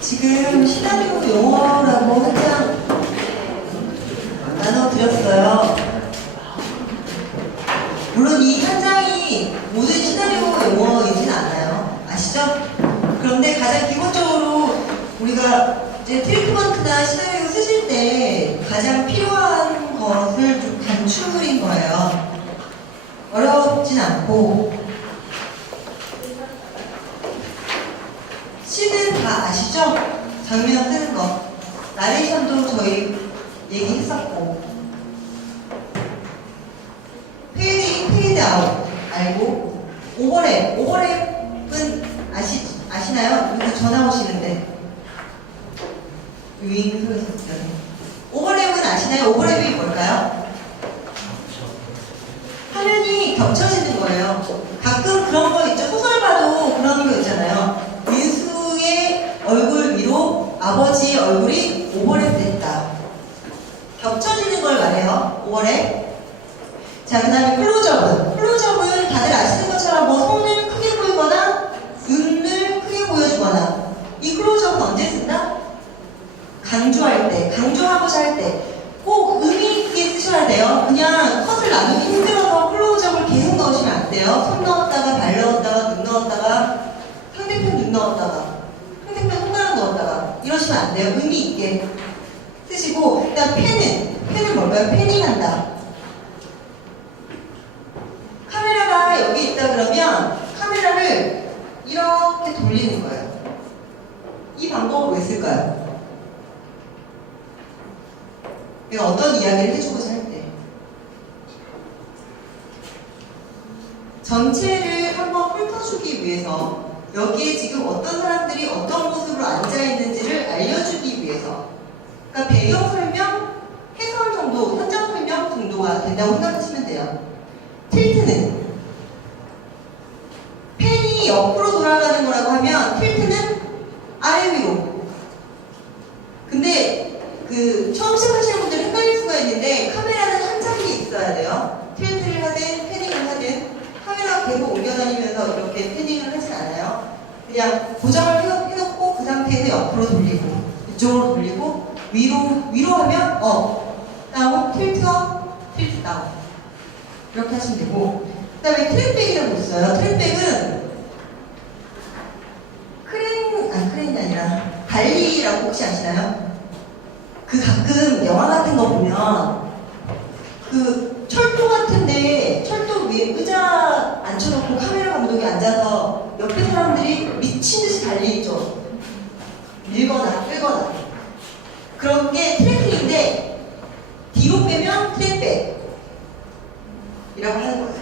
지금 시나리오 용어라고 한 장 나눠드렸어요. 물론 이 한 장이 모든 시나리오 용어이진 않아요. 아시죠? 그런데 가장 기본적으로 우리가 이제 트리트먼트나 시나리오 쓰실 때 가장 필요한 것을 좀 간추린 거예요. 어렵진 않고. 시는 다 아시죠? 장면 쓰는 거. 나레이션도 저희 얘기했었고. 페이드 인, 페이드 아웃 알고. 오버랩은 아시나요? 여기 전화 오시는데. 윙 소리 있었어요. 오버랩은 아시나요? 오버랩이 뭘까요? 화면이 겹쳐지는 거예요. 가끔 그런 거 있죠. 소설 봐도 그런 거 있잖아요. 민수의 얼굴 위로 아버지의 얼굴이 오버랩 됐다. 겹쳐지는 걸 말해요. 오버랩. 자, 그 다음에 클로즈업은. 클로즈업은 다들 아시는 것처럼 뭐 손을 크게 보이거나 눈을 크게 보여주거나. 이 클로즈업은 언제 쓴다? 강조할 때, 강조하고자 할 때 꼭 의미 있게 쓰셔야 돼요. 그냥 컷을 나누기 힘들어서 클로즈업을 계속 넣으시면 안 돼요. 손 넣었다가 발 넣었다가 눈 넣었다가 상대편 눈 넣었다가 상대편 손가락 넣었다가 이러시면 안 돼요. 의미 있게 쓰시고. 일단 펜은 뭘까요? 패닝한다. 카메라가 여기 있다 그러면 카메라를 이렇게 돌리는 거예요. 이 방법을 왜 쓸까요? 내가 어떤 이야기를 해주고자 할 때 전체를 한번 훑어주기 위해서 여기에 지금 어떤 사람들이 어떤 모습으로 앉아있는지를 알려주기 위해서, 그러니까 배경 설명, 해설 정도, 현장 설명 정도가 된다고 생각하시면 돼요. 틸트는 펜이 옆으로 돌아가는 거라고 하면 틸트는 아래 위로. 근데 처음 시작하시는 분들 헷갈릴 수가 있는데 카메라는 한 자리에 있어야 돼요. 틸트를 하든 패닝을 하든 카메라가 계속 옮겨다니면서 이렇게 패닝을 하진 않아요. 그냥 고정을 해놓고 그 상태에서 옆으로 돌리고 이쪽으로 돌리고 위로 하면 업, 다운, 틸트 업, 틸트 다운 이렇게 하시면 되고. 그 다음에 트랙백이라고 있어요. 트랙백은 크레인이 아니라 발리라고 혹시 아시나요? 가끔 영화 같은 거 보면 철도 같은데 철도 위에 의자 앉혀놓고 카메라 감독이 앉아서 옆에 사람들이 미친 듯이 달리죠. 밀거나 끌거나. 그런 게 트래킹인데 뒤로 빼면 트랙백이라고 하는 거예요.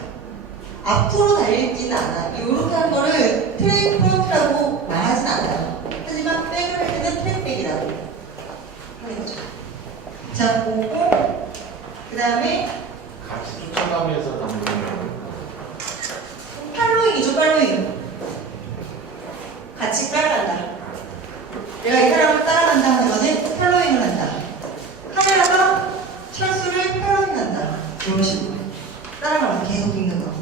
앞으로 달리지는 않아. 이렇게 하는 거를 트랙 프론트라고 말하진 않아요. 하지만 백을 할 때는 트랙백이라고 하는 거죠. 자, 보고 그 다음에 같이 쫓아가면서 담는 팔로잉이죠. 팔로잉. 같이 따라간다. 내가 이 사람을 따라간다 하는 거는 팔로잉을 한다. 카메라가 철수를 팔로잉한다. 이런 식으로 따라가면서 계속 읽는 거.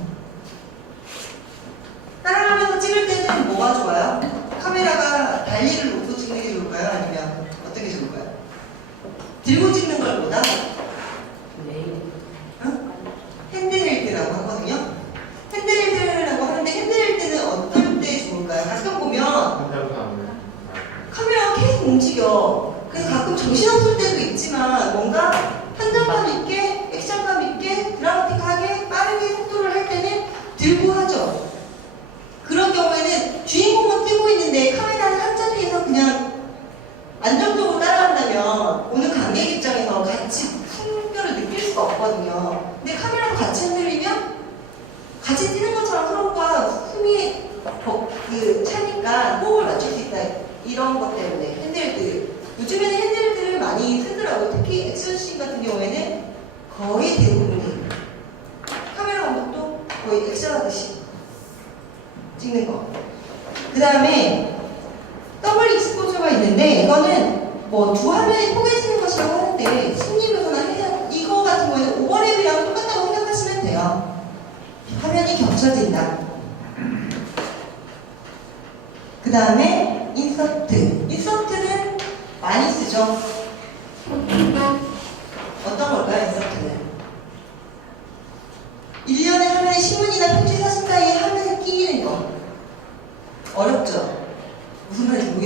따라가면서 찍을 때는 뭐가 좋아요? 카메라가 달리를 놓고 찍는 게 좋을까요? 아니면 어떤 게 좋을까요? 들고 찍는 걸보다 핸드헬드라고 하거든요. 핸드헬드라고 하는데 핸드헬드는 어떨 때 좋을까요? 가끔 보면 카메라가 계속 움직여. 그래서 가끔 정신없을 때도 있지만 뭔가 현장감 있게, 액션감 있게, 드라마틱하게, 빠르게 속도를 할 때는 들고 하죠. 그런 경우에는 주인공은 뛰고 있는데 카메라는 한 자리에서 그냥 안정적으로 따라간다면 오는 관객 입장에서 같이 숨결을 느낄 수가 없거든요. 근데 카메라가 같이 흔들리면 같이 뛰는 것처럼 서로가 숨이 차니까 호흡을 맞출 수 있다. 이런 것 때문에 핸드헬드. 요즘에는 핸드헬드를 많이 쓰더라고요. 특히 액션씬 같은 경우에는 거의 대부분이 카메라 감독도 거의 액션하듯이 찍는 거. 그 다음에 더블 익스포저가 있는데 이거는 뭐 두 화면이 포개지는 것이라고 하는데 심리묘사나 해석 이거 같은 거에는 오버랩이랑 똑같다고 생각하시면 돼요. 화면이 겹쳐진다. 그 다음에 인서트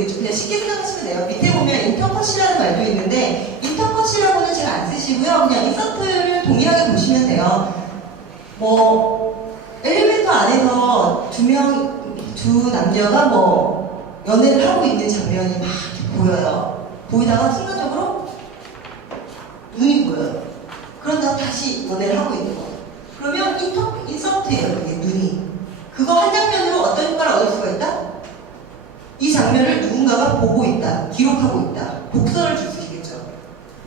모르겠죠. 그냥 쉽게 생각하시면 돼요. 밑에 보면 인터컷이라는 말도 있는데 인터컷이라고는 잘 안 쓰시고요. 그냥 인서트를 동일하게 보시면 돼요. 뭐 엘리베이터 안에서 두 남녀가 뭐 연애를 하고 있는 장면이 막 이렇게 보여요. 보이다가 순간적으로 눈이 보여요. 그러다가 다시 연애를 하고 있는 거예요. 그러면 인서트예요. 그게 눈이. 그거 한 장면으로 어떤 효과를 얻을 수가 있다? 이 장면을 누군가가 보고 있다. 기록하고 있다. 곡선을 줄 수 있겠죠.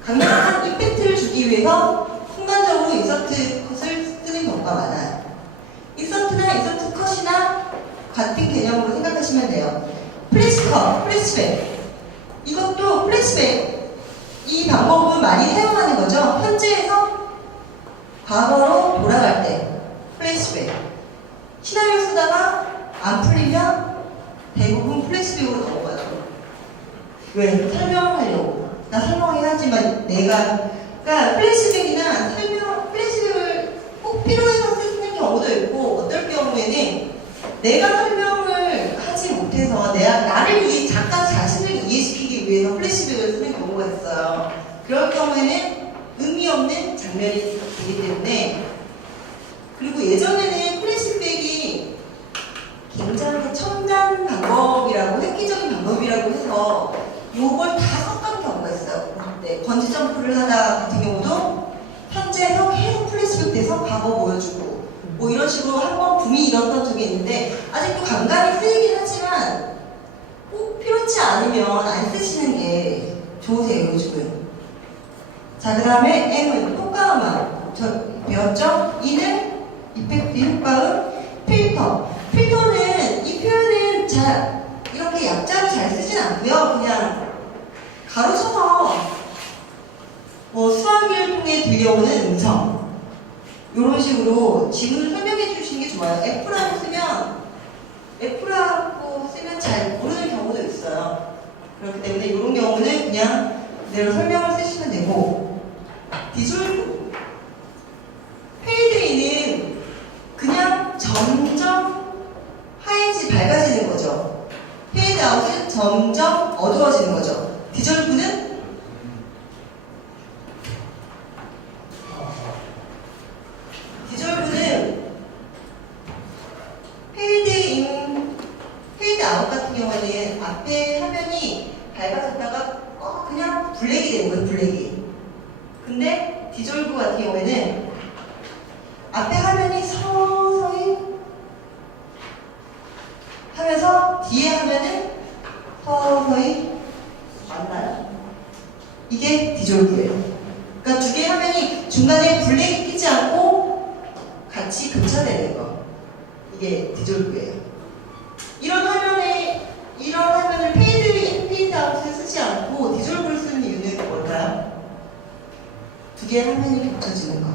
강력한 임팩트를 주기 위해서 순간적으로 인서트 컷을 쓰는 경우가 많아요. 인서트나 인서트 컷이나 같은 개념으로 생각하시면 돼요. 플래시컷, 플래시백. 이것도 플래시백. 이 방법은 많이 사용하는 거죠. 현재에서 과거로 돌아갈 때 플래시백. 시나리오 쓰다가 안 풀리면 대부분 플래시백으로 넘어가죠. 왜? 설명하려고. 나 설명해야지만 내가, 그러니까 플래시백이나 플래시백을 꼭 필요해서 쓰는 경우도 있고, 어떨 경우에는 내가 설명을 하지 못해서 나를 작가 자신을 이해시키기 위해서 플래시백을 쓰는 경우가 있어요. 그럴 경우에는 의미 없는 장면이 되기 때문에. 그리고 예전에는 플래시백이 굉장히 첨단 방법이라고, 획기적인 방법이라고 해서 요걸 다 썼던 경우가 있어요. 네, 번지 점프를 하다 같은 경우도 현재에서 계속 플래시백 돼서 과거 보여주고 뭐 이런 식으로 한번 붐이 일었던 적이 있는데, 아직도 간간히 쓰이긴 하지만 꼭 필요치 않으면 안 쓰시는 게 좋으세요, 요즘은. 자, 그 다음에 M은 효과음악. 배웠죠? E는 이펙트, 효과음, 필터. 필터는 이 표현은 잘 이렇게 약자로 잘 쓰진 않고요. 그냥 가로쳐서 뭐 수화기를 통해 들려오는 음성, 이런 식으로 지문을 설명해 주시는 게 좋아요. F라고 쓰면 잘 모르는 경우도 있어요. 그렇기 때문에 이런 경우는 그냥 그대로 설명을 쓰시면 되고, 디졸브, 페이드인은 그냥 점점 밝아지는 거죠. 페이드 아웃은 점점 어두워지는 거죠. 디졸브는 페이드 아웃 같은 경우에는 앞에 화면이 밝아졌다가 그냥 블랙이 되는 거예요, 블랙이. 근데 디졸브 같은 경우에는 앞에 화면이 서서히 하면서 뒤에 화면은 서서히 만나요. 이게 디졸브예요. 그러니까 두 개의 화면이 중간에 블랙이 끼지 않고 같이 교차되는 거. 이게 디졸브예요. 이런 화면을 페이드 인, 페이드 아웃을 쓰지 않고 디졸브를 쓰는 이유는 뭘까요? 두 개의 화면이 겹쳐지는 거.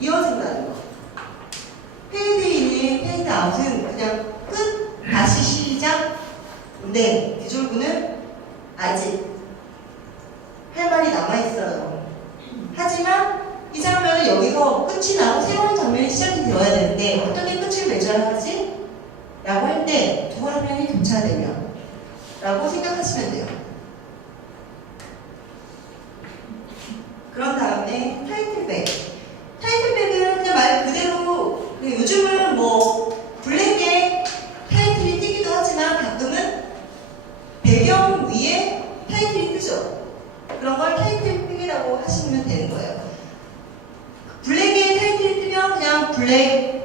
이어진다는 거. 페이드 인인, 페이드 아웃은 그냥 끝, 다시 시작. 근데 디졸브는 아직 할 말이 남아있어요. 하지만 이 장면은 여기서 끝이 나고 새로운 장면이 시작이 되어야 되는데 어떻게 끝을 맺어야 하지? 라고 할 때 두 화면이 교차되면 라고 생각하시면 돼요. 그런 다음에 타이틀백. 타이틀백은 그냥 말 그대로, 요즘은 뭐 블랙에 타이틀이 뜨기도 하지만 가끔은 배경 위에 타이틀이 뜨죠. 그런 걸 타이틀백이라고 하시면 되는 거예요. 블랙에 타이틀이 뜨면 그냥 블랙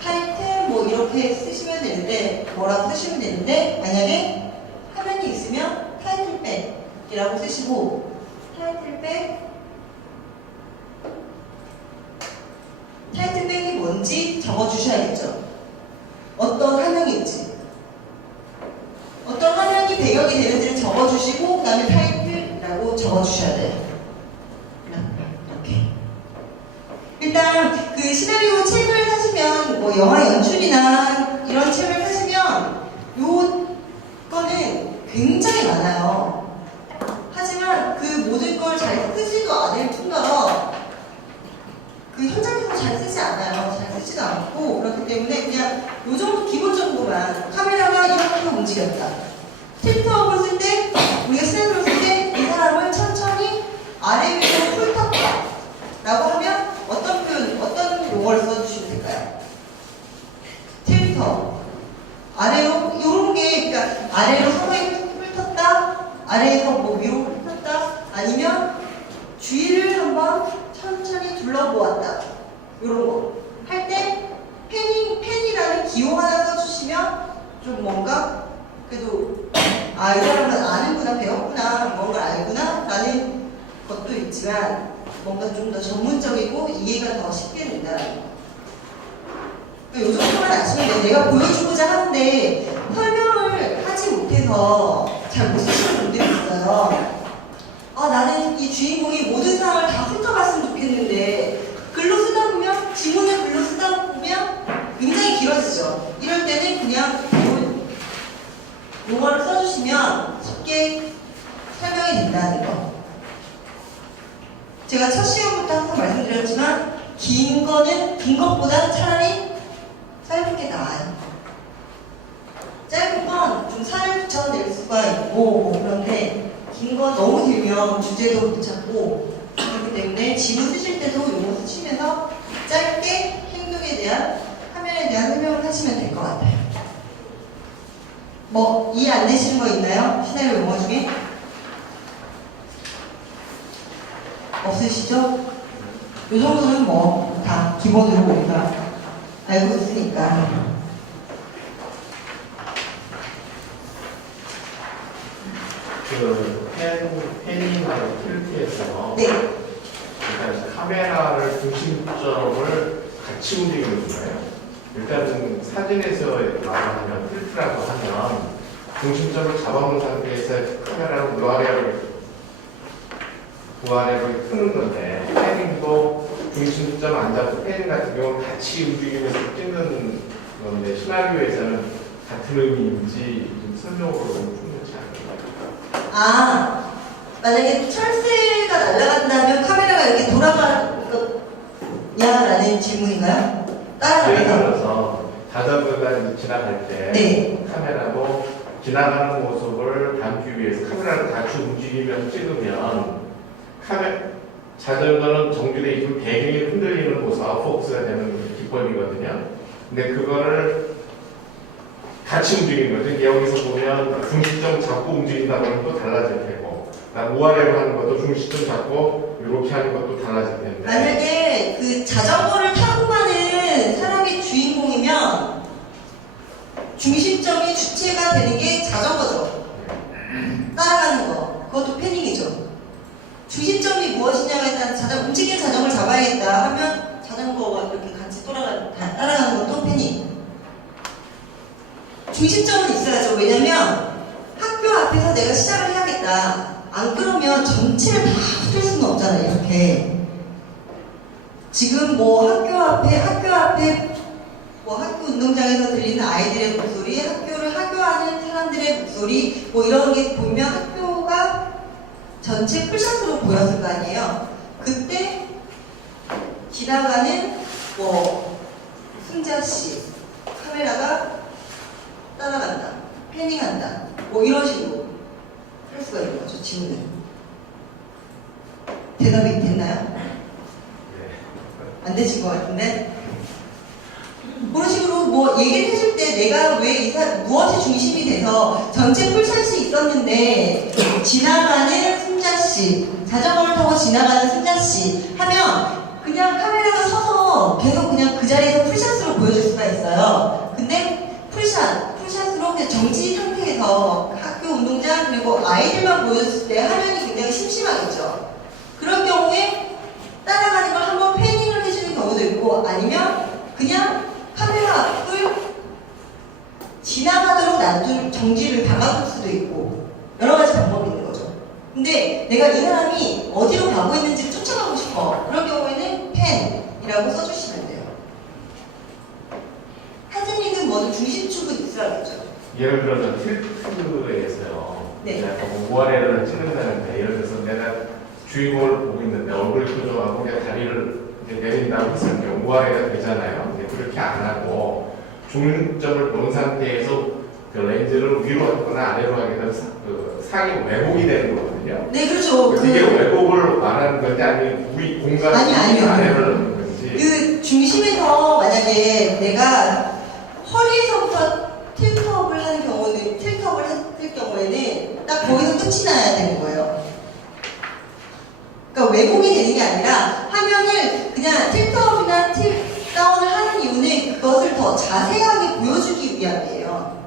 타이틀 뭐 이렇게 쓰시면 되는데, 뭐라고 쓰시면 되는데, 만약에 화면이 있으면 타이틀백이라고 쓰시고, 타이틀백이 뭔지 적어주셔야겠죠. 어떤 화면인지, 어떤 화면이 배경이 되는지를 적어주시고, 그 다음에 타이틀이라고 적어주셔야 돼요. 이렇게. 일단 그 시나리오 책을 사시면, 뭐 영화 연출이나 이런 책을 사시면 요거는 굉장히 많아요. 하지만 그 모든 걸 잘 쓰지도 않을 뿐더러 그 현장에서 잘 쓰지 않아요. 잘 요 정도 기본적인 것만 카메라가 이렇게 움직였다. 틸트업을 쓸 때, 우리가 스냅을 쓸 때 이 사람을 천천히 아래 위로 훑었다 라고 하면 어떤 표현, 어떤 용어를 써주시면 될까요? 틸터. 아래로, 요런 게, 그러니까 아래로 상하게 훑었다, 아래에서 뭐 위로 훑었다, 아니면 주위를 한번 천천히 둘러보았다. 요런 거. 할 때, 펜이라는 기호 하나 써주시면 좀 뭔가, 그래도, 아, 이 사람은 아는구나, 배웠구나, 뭔가 알구나, 라는 것도 있지만, 뭔가 좀 더 전문적이고 이해가 더 쉽게 된다는 거. 요 정도만 아시면 돼. 내가 보여주고자 하는데 설명을 하지 못해서 잘 못 쓰시는 분들이 있어요. 아, 나는 이 주인공이 모든 상황을 다 훑어봤으면 좋겠는데 글로 쓰다 보면, 지문을 글로 쓰다 보면 굉장히 길어지죠. 이럴 때는 그냥 용어를 써주시면 쉽게 설명이 된다는 거. 제가 첫 시간부터 항상 말씀드렸지만 긴 것보다 차라리 짧은 게 나아요. 짧은 건 좀 살을 붙여낼 수가 있고 뭐 그런데 긴 거 너무 길면 주제도 못 찾고 그렇기 때문에 지문 쓰실 때도 용어 쓰시면서 짧게 행동에 대한, 화면에 대한 설명을 하시면 될 것 같아요. 뭐 이해 안 되시는 거 있나요? 시나리오 용어 중에? 없으시죠? 요 정도는 뭐 다 기본으로 우리가 알고 있으니까. 그 펜이나 틸트에서 네. 일단 카메라를 중심점을 같이 움직이는 거예요. 일단은 사진에서 말하면 틸트라고 하면 중심점을 잡아놓은 상태에서 카메라를 위아래로 푸는 건데, 펜도 중심점 안 잡고 펜 같은 경우는 같이 움직이면서 찍는 건데, 시나리오에서는 같은 의미인지 좀 설명으로 너무 풍부치 않은 것 같아요. 아, 만약에 철새가 날아간다면 카메라가 이렇게 돌아가냐 라는 질문인가요? 예를 따라가면서. 들어서 자전거가 지나갈 때 네. 카메라로 지나가는 모습을 담기 위해서 카메라를 같이 움직이면서 찍으면 자전거는 정지되어 있고 배경이 흔들리는 모습, 아웃포커스가 되는 기법이거든요. 근데 그거를 같이 움직이는 거죠. 여기서 보면 중심점 잡고 움직인다고 하는 것도 달라질 테고, 우아래로 하는 것도 중심점 잡고 이렇게 하는 것도 달라질 텐데. 만약에 그 자전거를 타고 가는 사람이 주인공이면 중심점이 주체가 되는 게 자전거죠. 따라가는 거. 그것도 패닝이죠. 중심점이 무엇이냐에 따라 움직이는 자전거를 잡아야겠다 하면 자전거가 이렇게 같이 따라가는 것도 패닝. 중심점은 있어야죠. 왜냐면 학교 앞에서 내가 시작을 해야겠다. 안 그러면 전체를 다 훑을 수는 없잖아요. 이렇게. 지금 뭐 학교 앞에 뭐 학교 운동장에서 들리는 아이들의 목소리, 학교를 하교하는 사람들의 목소리, 뭐 이런 게 보면 학교가 전체 풀샷으로 보였을 거 아니에요. 그때 지나가는 뭐 승자씨 카메라가 따라간다, 패닝한다, 뭐 이런 식으로 할 수가 있는 거죠. 질문을. 대답이 됐나요? 안 되신 것 같은데? 그런 식으로 뭐 얘기를 해줄 때 내가 왜 무엇이 중심이 돼서 전체 풀샷이 있었는데 지나가는 승자씨, 자전거를 타고 지나가는 승자씨 하면 그냥 카메라가 서서 계속 그냥 그 자리에서 풀샷으로 보여줄 수가 있어요. 근데 풀샷으로 그냥 정지 상태에서 학교 운동장 그리고 아이들만 보여줬을 때 화면이 굉장히 심심하겠죠. 그런 경우에 따라가는 걸 한번 패닝을 해주는 경우도 있고 아니면 그냥 카메라 앞을 지나가도록 정지를 박아둘 수도 있고 여러 가지 방법이 있는 거죠. 근데 내가 이 사람이 어디로 가고 있는지를 쫓아가고 싶어. 그런 경우에는 펜이라고 써주시면 돼요. 사진이든 뭐든 중심축은 있어야겠죠. 예를 들어서 틸트에서요. 네. 내가 우아래를 찍는다는데, 예를 들어서 내가 주인공을 보고 있는데 얼굴이 표정하고 내가 다리를 이제 내린다고 했을 때 우아래가 되잖아요. 근데 그렇게 안 하고 중점을 놓은 상태에서 그 렌즈를 위로 하거나 아래로 하게 되면 상이 왜곡이 되는 거거든요. 네, 그렇죠. 이게 왜곡을 말하는 건지 아니면 우리 공간 아니요. 아래로 하는 건지. 그 중심에서 만약에 내가 허리에서부터 틸트업을 하는 경우는 틸트업을 했을 경우에는 딱 거기서 끝이 나야 되는 거예요. 그러니까 왜곡이 되는 게 아니라 화면을 그냥 틸트업이나 틸다운을 하는 이유는 그것을 더 자세하게 보여주기 위함이에요.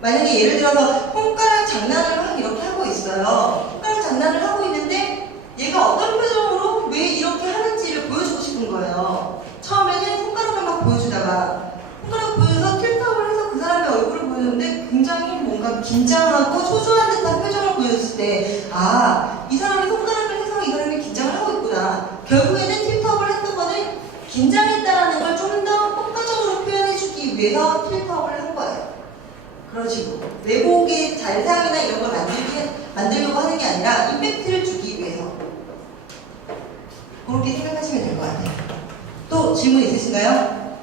만약에 예를 들어서 손가락 장난을 막 이렇게 하고 있어요. 손가락 장난을 하고 있는데 얘가 어떤 표정으로 왜 이렇게 하는지를 보여주고 싶은 거예요. 처음에는 손가락을 막 보여주다가 손가락 보여서 틸트업을 해서 그 사람의 얼굴을 보여주는데 굉장히 뭔가 긴장하고 초조한 듯한 표정을 보여줬을 때 이 사람이 손가락을 해서 이 사람이 긴장을 하고 있구나. 결국에는 틸트업을 했던 거는 긴장했다라는 걸 좀 더 효과적으로 표현해주기 위해서 틸트업을 한 거예요. 그런 식으로 왜곡의 잔상이나 이런 걸 만들려고 하는 게 아니라 임팩트를 주기 위해서 그렇게 생각하시면 될 것 같아요. 또 질문 있으신가요?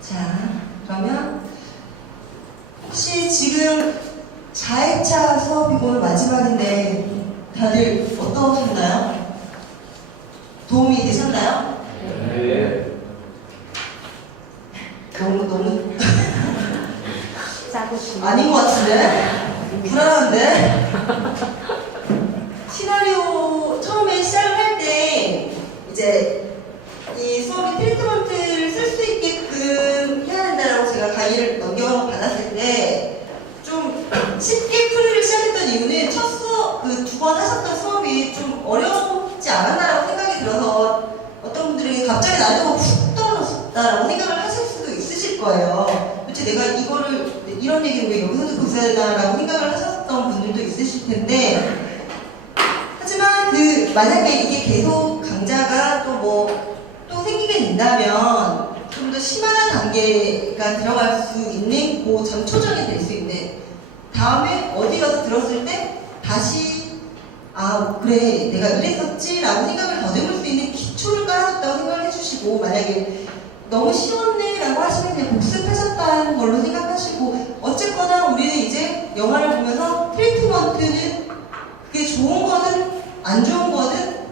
자, 그러면 혹시 지금 4회차 수업이고 오늘 마지막인데 다들 어떠셨나요? 도움이 되셨나요? 네. 너무 짜고 싶어. 아닌 것 같은데? 불안한데? 시나리오 처음에 시작을 할 때 이제 이 수업의 트리트먼트를 쓸 수 있게끔 해야 된다라고 제가 강의를 넘겨받았을 때 좀 쉽게 풀이를 시작했던 이유는 첫 수업, 그 두 번 하셨던 수업이 좀 어렵지 않았나라고 생각이 들어서 어떤 분들에게 갑자기 난이도가 훅 떨어졌다라고 생각을 하실 수도 있으실 거예요. 도대체 내가 이거를 이런 얘기를 왜 여기서 듣고 있어야 되나라고 생각을 하셨던 분들도 있으실 텐데 하지만 만약에 이게 계속 강좌가 또 생기게 된다면 좀 더 심한 단계가 들어갈 수 있는 그 전초정이 될 수 있는 다음에 어디 가서 들었을 때 다시 그래 내가 이랬었지 라고 생각을 더듬을 수 있는 기초를 깔아줬다고 생각을 해주시고 만약에 너무 쉬웠네 라고 하시면 그냥 복습하셨다는 걸로 생각하시고 어쨌거나 우리는 이제 영화를 보면서 트리트먼트는 그게 좋은 거든 안 좋은 거든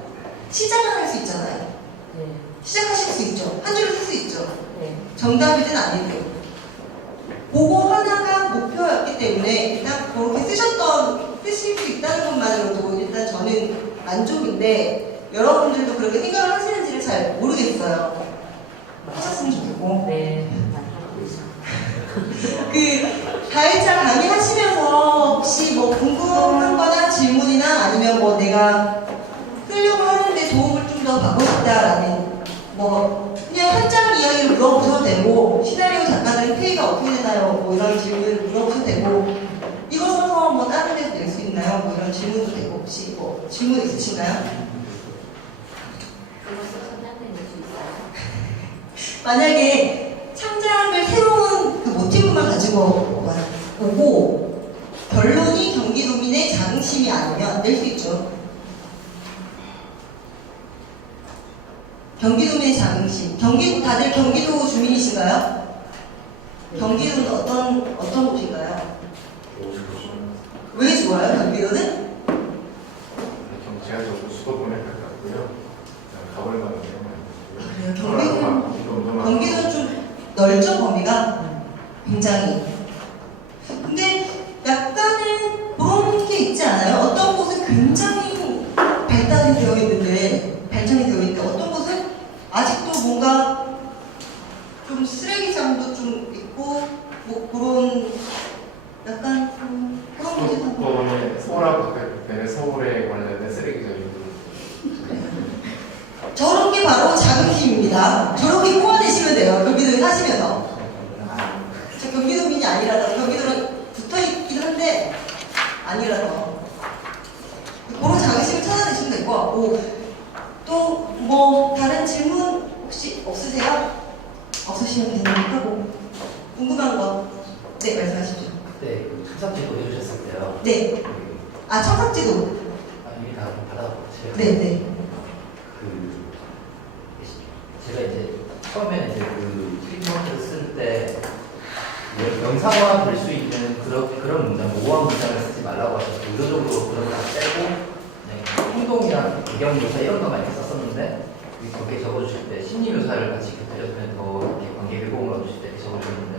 시작을 할 수 있잖아요. 네. 시작하실 수 있죠. 한 줄을 쓸 수 있죠. 네. 정답이든 아니든. 그거 하나가 목표였기 때문에 일단 그렇게 쓰실 수 있다는 것만으로도 일단 저는 만족인데 여러분들도 그렇게 생각을 하시는지를 잘 모르겠어요. 하셨으면 좋겠고. 네. 하고 있어. 그 4회차 강의 하시면서 혹시 궁금한 거나 질문이나 아니면 내가 쓰려고 하는데 도움을 좀 더 받고 싶다라는 그냥 현장 이야기를 물어보셔도 되고 시나리오 작가들은 페이가 어떻게 되나요? 이런 질문을 물어보셔도 되고 이거 써서 다른 데서 낼 수 있나요? 이런 질문도 되고 혹시 질문 있으신가요? 그거 써서 딴데 낼수 있어요? 만약에 창작을 새로운 그 모티브만 가지고 오고 결론이 경기도민의 자긍심이 아니면 낼 수 있죠. 경기도민의 자긍심. 다들 경기도 주민이신가요? 경기도는 어떤 곳인가요? 왜 좋아요, 경기도는? 제가 수도권에 가깝고요. 가볼 만한 그래요, 경기도는 좀 넓죠, 범위가? 굉장히. 근데 약간은 그런 게 있지 않아요? 어떤 곳은 굉장히 발전이 되어 있는데 어떤 곳은 아직도 뭔가 좀 쓰레기장도 좀 있고 그런 약간 그런 곳이 수도권에 서울하고 가깝기 때문에 서울에 관련된 쓰레기장이 저런 게 바로 자긍심입니다. 저렇게 뽑아내시면 돼요. 경기도에 사시면서. 저 경기도민이 아니라서 경기도랑 붙어있긴 한데 아니라서 그런 자긍심을 찾아내시면 될 것 같고 또 다른 질문 혹시 없으세요? 없으시면 그냥 하고 궁금한 거 네 말씀하십시오. 네, 첨삭지도 해주셨을 때요. 네. 첨삭지도. 이미 다 받아봤고 제가 네네. 제가 이제 처음에는 이제 그 트리트먼트를 쓸 때 명사화 될 수 있는 그런 문장, 모호한 문장을 쓰지 말라고 하셔서 의도적으로 그런 거 빼고 네, 행동이랑 배경묘사 이런 것만 이렇게 썼었는데 거기에 적어주실 때 심리묘사를 같이 곁들여서 더 이렇게 관계 궤공을 얻으실 때 이렇게 적어주셨는데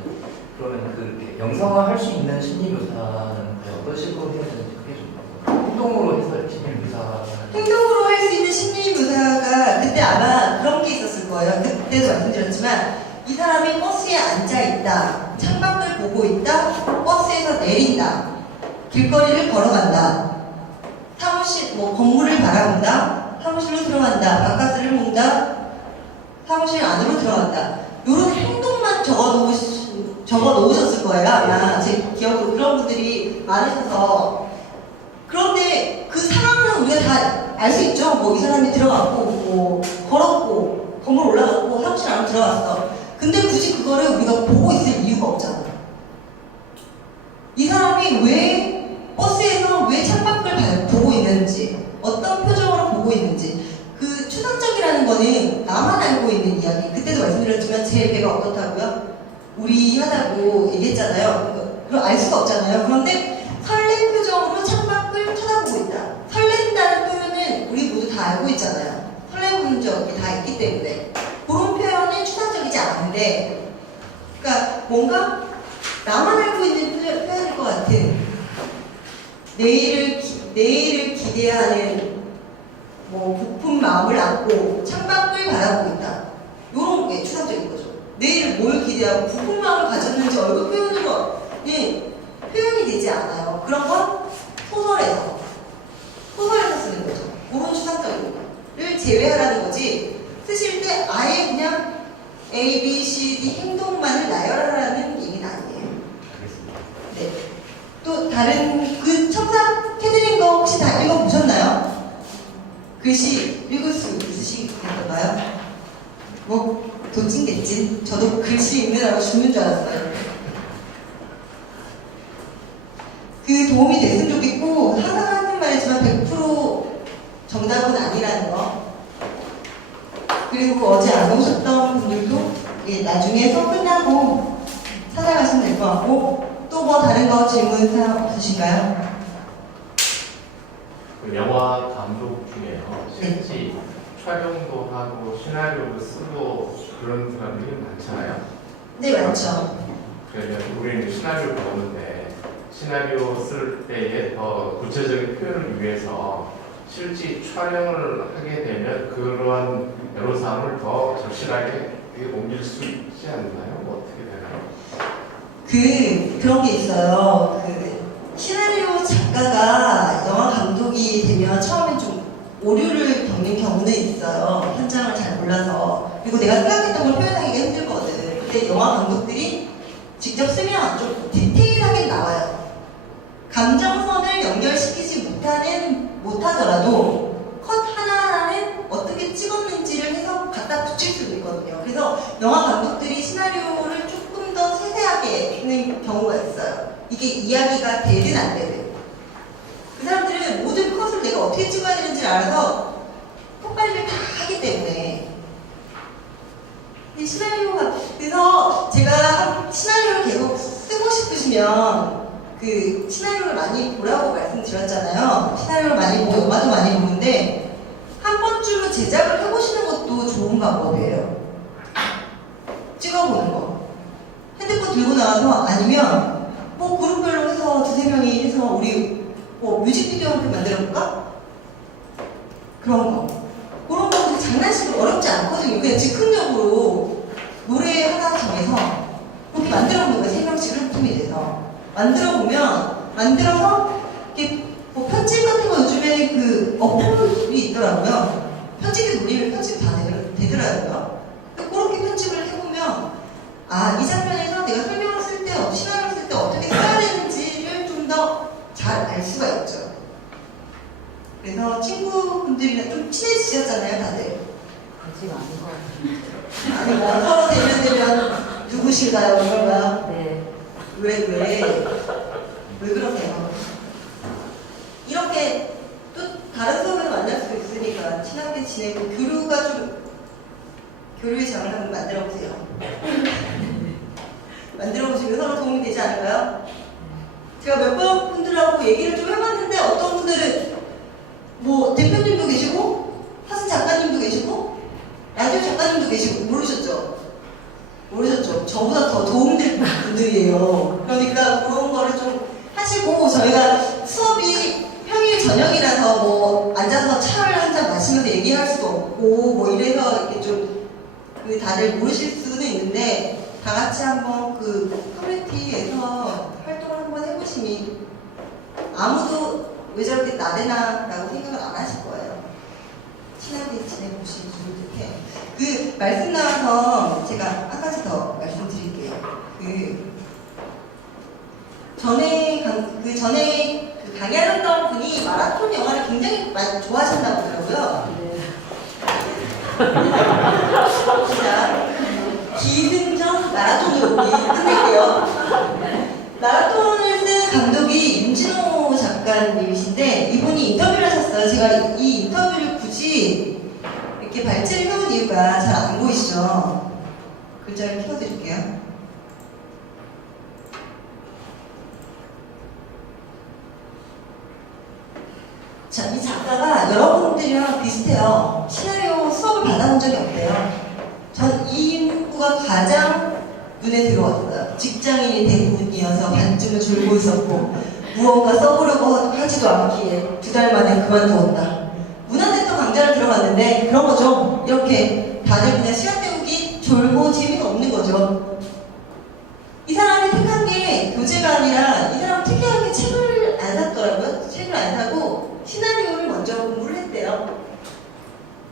그러면 그 명사화 할 수 있는 심리묘사는 어떤 식으로 해야 되는지 그게 좀 행동으로 해서 이렇게 심리묘사 행동으로 할 수 있는 심리 묘사가 그때 아마 그런 게 있었을 거예요. 그때도 말씀드렸지만 이 사람이 버스에 앉아 있다, 창밖을 보고 있다, 버스에서 내린다, 길거리를 걸어간다, 사무실 뭐 건물을 바라본다, 사무실로 들어간다, 바깥을 본다, 사무실 안으로 들어간다. 이런 행동만 적어 놓으셨을 거예요. 아마 제 기억으로 그런 분들이 많으셔서. 그런데 그 상황은 우리가 다 알 수 있죠. 뭐 이 사람이 들어갔고, 뭐 걸었고, 건물 올라갔고, 사무실 안으로 들어갔어. 근데 굳이 그거를 우리가 보고 있을 이유가 없잖아. 이 사람이 왜 버스에서 왜 창밖을 보고 있는지, 어떤 표정으로 보고 있는지, 그 추상적이라는 거는 나만 알고 있는 이야기. 그때도 말씀드렸지만 제 배가 어떻다고요? 우리 하다고 얘기했잖아요. 그걸 알 수가 없잖아요. 그런데 설렘 표정으로 창밖을 쳐다보고 있다. 설렌다는 표현은 우리 모두 다 알고 있잖아요. 설레본 적이 다 있기 때문에. 그런 표현은 추상적이지 않은데, 그러니까 뭔가 나만 알고 있는 표현일 것 같은 내일을 기대하는 뭐 부푼 마음을 안고 창밖을 바라보고 있다. 이런 게 추상적인 거죠. 내일 뭘 기대하고 부푼 마음을 가졌는지 얼굴 표현으로 표현이 되지 않아요. 그런 건 소설에서 쓰는 거죠. 그런 추상적인 거를 제외하라는 거지. 쓰실 때 아예 그냥 A, B, C, D 행동만을 나열하라는 얘기는 아니에요. 네. 또 다른 그 첨삭 해드린 거 혹시 다 읽어보셨나요? 글씨 읽을 수 있으시겠던가요? 뭐 도찐겠지. 저도 글씨 읽느라고 죽는 줄 알았어요. 그 도움이 됐으면 좋겠고 항상 하는 말이지만 100% 정답은 아니라는 거. 그리고 어제 안 오셨던 분들도 나중에 수업 끝나고 찾아가시면 될 것 같고 또 뭐 다른 거 질문 사항 없으신가요? 그 영화 감독 중에요. 실제 촬영도 하고 시나리오도 쓰고 그런 사람들이 많잖아요. 네, 많죠. 그러면 우리는 시나리오를 보는데 시나리오 쓸 때에 더 구체적인 표현을 위해서 실제 촬영을 하게 되면 그러한 여러 사항을 더 절실하게 옮길 수 있지 않나요? 뭐 어떻게 되나요? 그런 게 있어요. 시나리오 작가가 영화 감독이 되면 처음에 좀 오류를 겪는 경우는 있어요. 현장을 잘 몰라서. 그리고 내가 생각했던 걸 표현하기가 힘들거든. 근데 영화 감독들이 직접 쓰면 좀 디테일하게 나와요. 감정선을 연결시키지 못하더라도 컷 하나하나는 어떻게 찍었는지를 해서 갖다 붙일 수도 있거든요. 그래서 영화 감독들이 시나리오를 조금 더 세세하게 쓰는 경우가 있어요. 이게 이야기가 되든 안 되든. 그 사람들은 모든 컷을 내가 어떻게 찍어야 되는지를 알아서 컷관리를 다 하기 때문에 이 시나리오가 그래서 제가 시나리오를 계속 쓰고 싶으시면 그 시나리오를 많이 보라고 말씀드렸잖아요. 시나리오를 많이 보고 영화도 많이 보는데 한 번쯤은 제작을 해보시는 것도 좋은 방법이에요. 찍어보는 거. 핸드폰 들고 나와서 아니면 뭐 그룹별로 해서 두세 명이 해서 우리 뭐 뮤직비디오 한 편 만들어볼까? 그런 거. 그런 거 장난식으로 어렵지 않거든요. 그냥 즉흥적으로 노래 하나 정해서 그렇게 만들어보는 거예요. 세 명씩 한 팀이 돼서. 만들어서 이렇게 뭐 편집 같은 거 요즘에 그 어플이 있더라고요. 편집기 돌리면 편집 다 되더라고요. 그렇게 편집을 해보면 이 장면에서 내가 설명을 쓸 때, 시나리오를 쓸 때 어떻게 써야 되는지를 좀 더 잘 알 수가 있죠. 그래서 친구분들이랑 좀 친해지셨잖아요, 다들. 아직 아닌 것 같아요. 아니 뭐 서로 대면 누구신가요? 이런가요? 네. 왜 그러세요? 이렇게 또 다른 수업에서 만날 수 있으니까 친하게 지내고 교류의 장을 한번 만들어 제가 몇몇 분들하고 얘기를 좀 해봤는데 어떤 분들은 뭐 대표님도 계시고 사진 작가님도 계시고 라디오 작가님도 계시고 모르셨죠? 모르셨죠? 저보다 더 도움될 분들이에요. 그러니까 그런 거를 좀 하시고 저희가 수업이 평일 저녁이라서 뭐 앉아서 차를 한 잔 마시면서 얘기할 수도 없고 뭐 이래서 이렇게 좀 그 다들 모르실 수는 있는데 다 같이 한번 그 커뮤니티에서 활동을 한번 해보시니 아무도 왜 저렇게 나대나라고 생각을 안 하실 거예요. 친하게 지내보시면 좋을 듯해요. 그 말씀 나와서 제가 한 가지 더 말씀드릴게요. 그 전에 강의하셨던 분이 마라톤 영화를 굉장히 많이 좋아하신다고 하더라고요. 자, 기승전 마라톤으로 끝낼게요. 마라톤을 쓴 감독이 윤진호 작가님이신데 이분이 인터뷰를 하셨어요. 제가 이 인터뷰를 굳이 이렇게 발제를 해온 이유가 잘 안 보이시죠? 글자를 키워드릴게요. 자, 이 작가가 여러분들이랑 비슷해요. 시나리오 수업을 받아본 적이 없대요. 전 이 문구가 가장 눈에 들어왔어요. 직장인이 대부분이어서 반쯤을 졸고 있었고 무언가 써보려고 하지도 않기에 2달 만에 그만두었다. 문화센터 강좌를 들어갔는데 그런 거죠. 이렇게 다들 그냥 시간 때우기 졸고 재미가 없는 거죠. 이 사람이 택한 게 교재가 아니라 이 사람 특이하게 책을 안 샀더라고요. 책을 안 사고 시나리오를 먼저 공부를 했대요.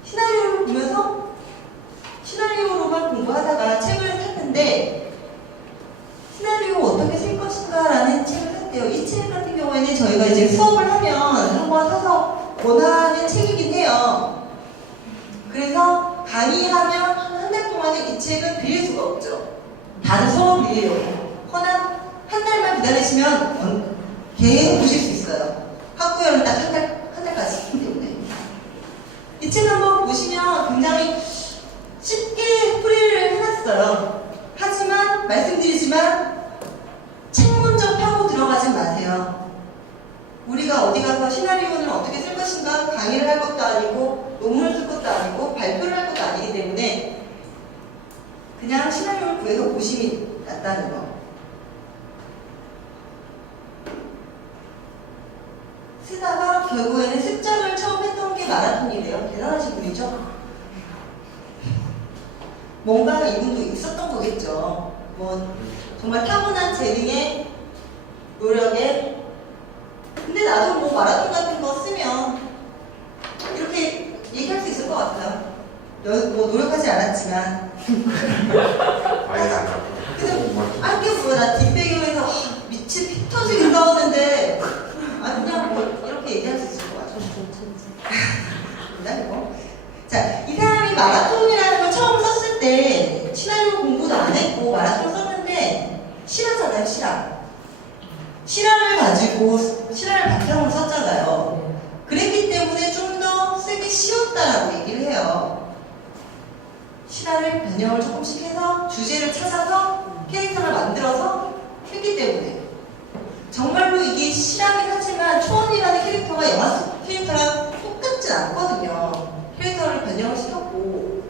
시나리오를 보면서 시나리오로만 공부하다가 책을 샀는데 시나리오 어떻게 쓸 것인가라는 책을 샀대요. 이 책 같은 경우에는 저희가 이제 수업을 하면 한번 사서 원하는 책이긴 해요. 그래서 강의하면 한 달 동안은 이 책은 빌릴 수가 없죠. 다른 수업을 빌리려고. 허나 한 달만 기다리시면 계속 보실 수 있어요. 학구열은 딱 한 달까지 있기 때문에. 이 책 한번 보시면 굉장히 쉽게 풀이를 해놨어요. 하지만 말씀드리지만 책 먼저 파고 들어가진 마세요. 우리가 어디 가서 시나리오는 어떻게 쓸 것인가 강의를 할 것도 아니고 논문을 쓸 것도 아니고 발표를 할 것도 아니기 때문에 그냥 시나리오를 구해서 보심이 낫다는 거. 쓰다가 결국에는 습작을 처음 했던 게 마라톤이래요. 대단하신 분이죠. 뭔가 이분도 있었던 거겠죠. 뭐 정말 타고난 재능에 노력에. 근데 나도 뭐 마라톤 같은 거 쓰면 이렇게 얘기할 수 있을 것 같아요. 뭐 노력하지 않았지만. 아예 안 하고. 그래서 이게 뭐야, 나 뒷배경에서 미친 피 터지게 싸웠는데 그냥 뭐 이렇게 얘기할 수 있을 것 같아요. 이거. 자, 이 사람이 마라톤이라는 걸 처음 썼을 때 시나리오 공부도 안 했고 마라톤 썼는데 실화잖아요, 실화. 실화를 가지고 실화를 바탕으로 썼잖아요. 그랬기 때문에 좀 더 쓰기 쉬웠다라고 얘기를 해요. 실화를 변형을 조금씩 해서 주제를 찾아서 캐릭터를 만들어서 했기 때문에 정말로 이게 실화긴 하지만 초원이라는 캐릭터가 영화 속 캐릭터랑 똑같진 않거든요. 캐릭터를 변형을 시켰고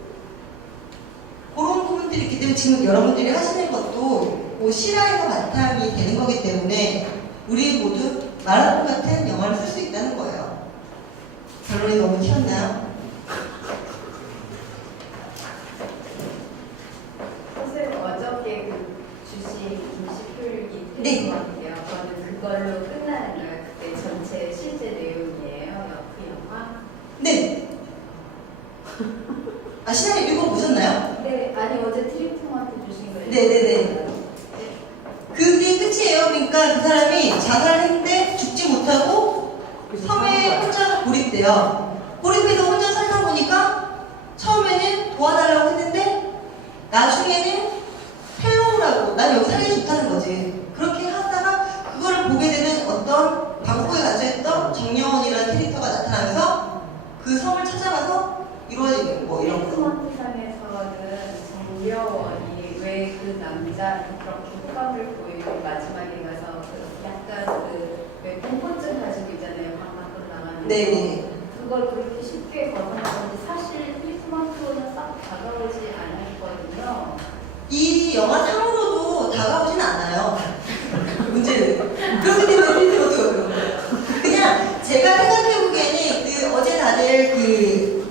그런 부분들이 있기 때문에 지금 여러분들이 하시는 것도 뭐 실화에서 바탕이 되는 거기 때문에 우리 모두 마라톤 같은 영화를 쓸 수 있다는 거예요. 결론이 너무 튀었나요? 선생님 어저께 그 주식 김시풀기 네. 것 같아요. 저는 그걸로 끝나는 거예요. 그게 전체 실제 내용이에요. 그 영화. 네. 아, 시나리오 읽어보셨나요? 네, 아니 어제 트리프한테 주신 거예요. 네네네. 그게 끝이에요. 그러니까 그 사람이 자살을 했는데 죽지 못하고 섬에 혼자 고립돼요. 고립해서 혼자 살다 보니까 처음에는 도와달라고 했는데 나중에는 헬로우라고 난 여기 살기 좋다는 거지. 그렇게 하다가 그거를 보게 되는 어떤 방콕에 갇혀있던 정여원이라는 캐릭터가 나타나면서 그 섬을 찾아가서 이루어지는 뭐 이런 거. 트리프한테서는 정여원이 왜 그 남자한테 그렇게 호감을 보이고 마지막에 가서 그렇게 약간 왜 공포증 가지고 있잖아요. 방 밖으로 나가는 네네. 그걸 그렇게 쉽게 벗어나는데 사실 크리스마스로는 싹 다가오지 않았거든요. 이 영화 상으로도 다가오진 않아요. 문제는. 그렇기 때문에 트리트먼트가 그런 거예요. 그냥 제가 생각해보기에는 어제 다들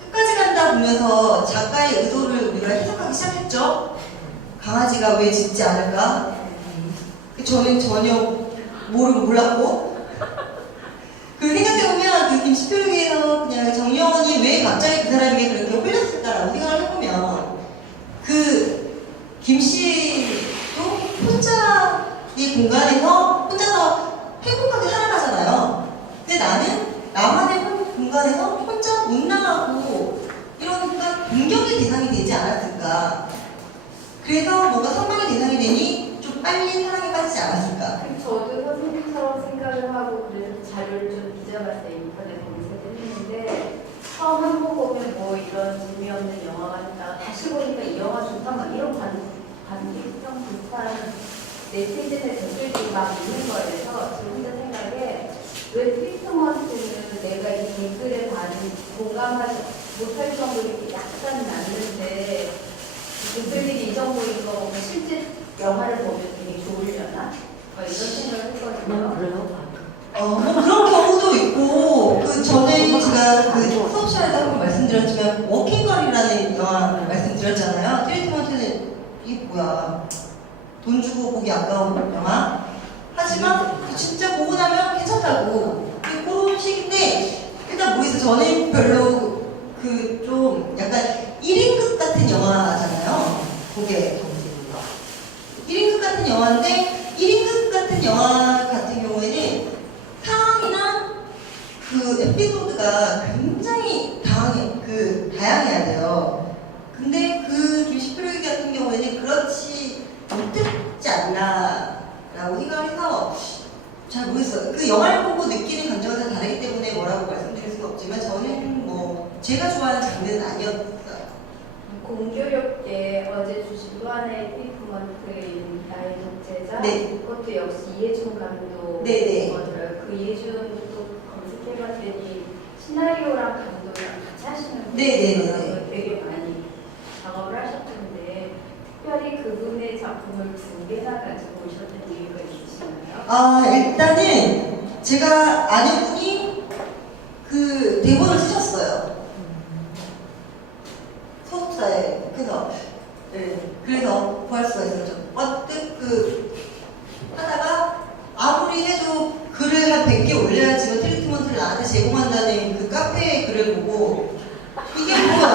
끝까지 간다 보면서 작가의 의도를 우리가 해석하기 시작했죠. 강아지가 왜 짖지 않을까? 저는 전혀 몰랐고. 생각해보면 김시표력에서 그냥 정여원이 왜 갑자기 그 사람에게 그렇게 홀렸을까라고 생각을 해보면 김씨도 혼자의 공간에서 혼자서 행복하게 살아가잖아요. 근데 나는 나만의 공간에서 혼자 못 나가고 이러니까 공격의 대상이 되지 않았을까. 그래서 뭔가 선망의 대상이 되니 좀 빨리 사랑에 빠지지 않았을까. 저도 선생님처럼 생각을 하고 그래서 자료를 좀 뒤져봤어요. 인터넷 검색을 했는데 처음 한 번 보면 뭐 이런 재미없는 영화가 있다가 다시 보니까 이 영화 좋다 막 이런 관계성 비슷한 네티즌의 댓글들이 막 있는 거여서 저 혼자 생각에 왜 트리트먼트는 내가 이 댓글에 받은 공감하지 못할 정도로 이렇게 약간 났는데 댓글들이 이 정도인 거 보면 실제 영화를 보면 되게 좋으려나? 이런 생각을 했거든요. 뭐 그런 경우도 있고, 전에 제가 수업 시간에도 한번 말씀드렸지만, 워킹걸이라는 영화 말씀드렸잖아요. 트리트먼트는 이게 뭐야. 돈 주고 보기 아까운 영화. 하지만 진짜 보고 나면 괜찮다고. 그런 식인데, 일단 모르겠어요. 저는 별로 좀 약간 1인극 같은 영화잖아요. 그게. 1인극 같은 영화인데, 1인극 같은 영화 같은 경우에는 상황이나 에피소드가 굉장히 다양해야 돼요. 근데 김시표력이 같은 경우에는 그렇지 못했지 않나라고 생각을 해서 잘 모르겠어요. 영화를 보고 느끼는 감정은 다 다르기 때문에 뭐라고 말씀드릴 수가 없지만 저는 제가 좋아하는 장르는 아니었어요. 공교롭게 어제 주신 또 하나의 트리트먼트인 나의 독재자 네. 그것도 역시 이해준 감독 네네. 거더라고요. 그 이해준도 검색해봤더니 시나리오랑 감독이랑 같이 하시는 네네네. 되게 많이 작업을 하셨던데 특별히 그분의 작품을 2개나 가지고 오셨던 이유가 있으시나요? 일단은 제가 아는 분이 대본을 쓰셨어요. 소속사에 해서. 네. 그래서 구할 수가 있었죠. 하다가 아무리 해도 글을 한 100개 올려야지만 트리트먼트를 나한테 제공한다는 그 카페의 글을 보고 이게 뭐야.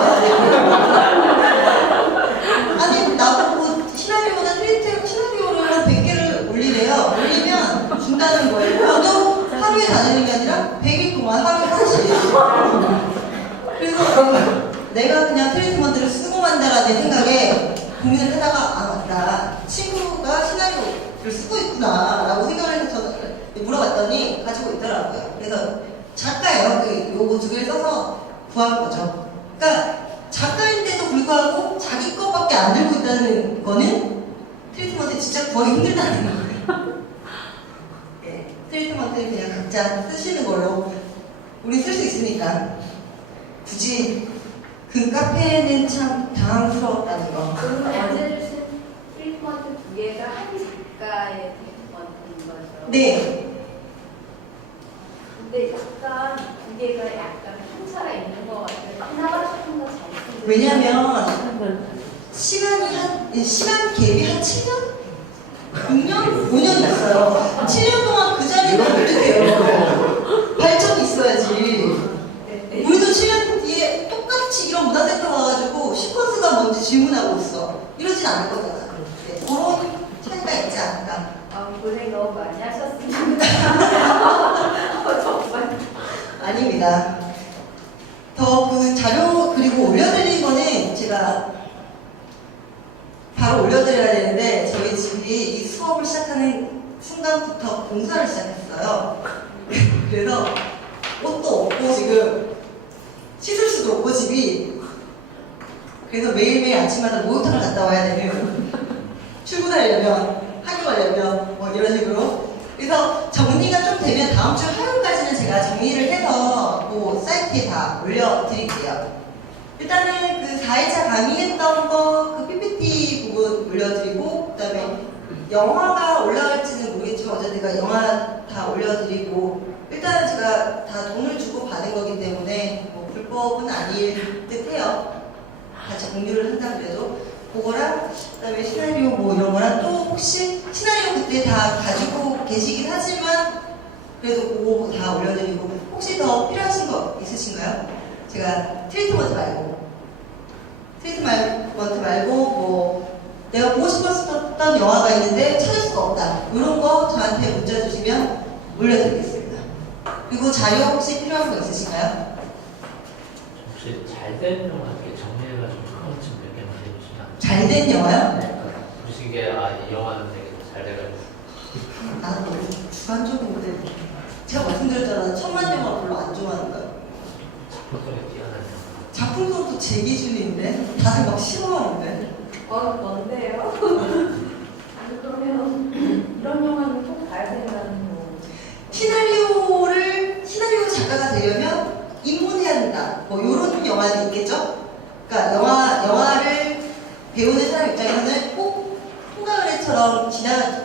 아니 나보고 시나리오나 시나리오를 한 100개를 올리래요. 올리면 준다는 거예요. 저도 하루에 다니는 게 아니라 100일 동안 하루에 하나씩. 그래서 내가 그냥 트리트먼트를 쓰고 만다라는 생각에 고민을 하다가 맞다. 친구가 시나리오를 쓰고 있구나 라고 생각을 해서 저는 물어봤더니 가지고 있더라고요. 그래서 작가예요. 요거 2개를 써서 구한 거죠. 그러니까 작가인데도 불구하고 자기 것밖에 안 들고 있다는 거는 트리트먼트 진짜 구하기 힘들다는 거예요. 네, 트리트먼트는 그냥 각자 쓰시는 걸로 우리 쓸 수 있으니까 굳이 카페는 참 당황스러웠다는 거. 그럼 어제 주신 트리트먼트 2개가 한 작가의 트리트먼트인 거죠? 네. 근데 약간 2개가 약간 편차가 있는 것 같아요. 하나가 조금 더 잘 쓰는 왜냐면 시간 갭이 한 7년? 6년? 5년 있어요. 7년 동안 그 자리에 어떻게요? 발전이 있어야지. 우리도 7년 뒤에 똑같이 이런 문화센터 가가지고 시퀀스가 뭔지 질문하고 있어. 이러진 않을 거잖아. 네, 그런 차이가 있지 않을까. 고생 너무 많이 하셨습니다. 정말. 아닙니다. 더 자료 그리고 올려드린 거는 제가 바로 올려드려야 되는데 저희 집이 이 수업을 시작하는 순간부터 공사를 시작했어요. 그래서 옷도 없고 지금 씻을 수도 없고 집이. 그래서 매일매일 아침마다 목욕탕을 갔다 와야 되는, 출근하려면, 학교 가려면 이런 식으로 그래서 정리가 좀 되면 다음 주 화요일까지는 제가 정리를 해서 뭐 사이트에 다 올려드릴게요. 일단은 그 4일차 강의했던 거 그 PPT 부분 올려드리고, 그 다음에 영화가 올라갈지는 모르겠지만 어제 내가 영화 다 올려드리고, 일단은 제가 다 돈을 주고 받은 거기 때문에 뭐 불법은 아닐 듯 해요. 같이 공유를 한다 그래도. 그거랑 그다음에 시나리오 뭐 이런 거랑 또 혹시 시나리오 그때 다 가지고 계시긴 하지만 그래도 그거 다 올려드리고, 혹시 더 필요하신 거 있으신가요? 제가 트리트먼트 말고 뭐 내가 보고 싶었던 영화가 있는데 찾을 수가 없다, 이런 거 저한테 문자 주시면 올려드리겠습니다. 그리고 자료 혹시 필요한 거 있으신가요? 혹시 잘된 영화 이렇게 정리해가지고 컨텐츠 몇 개만 해주시면 안 돼요? 잘된 영화요? 보시기에 이 영화는 되게 잘 돼가지고 나는 너무 주관적인데, 제가 말씀드렸잖아요. 천만 영화 별로 안 좋아하는 거예요. 작품성이 뛰어난 영화. 작품성도 제 기준인데 다들 막 싫어하는데. 뭔데요? 아니, 그러면 이런 영화는 꼭 봐야 된다는 거. 시나리오 작가가 되려면 입문해야 된다, 뭐 이런 영화는 있겠죠? 그러니까 영화를 배우는 사람 입장에서는 꼭 홍가을애처럼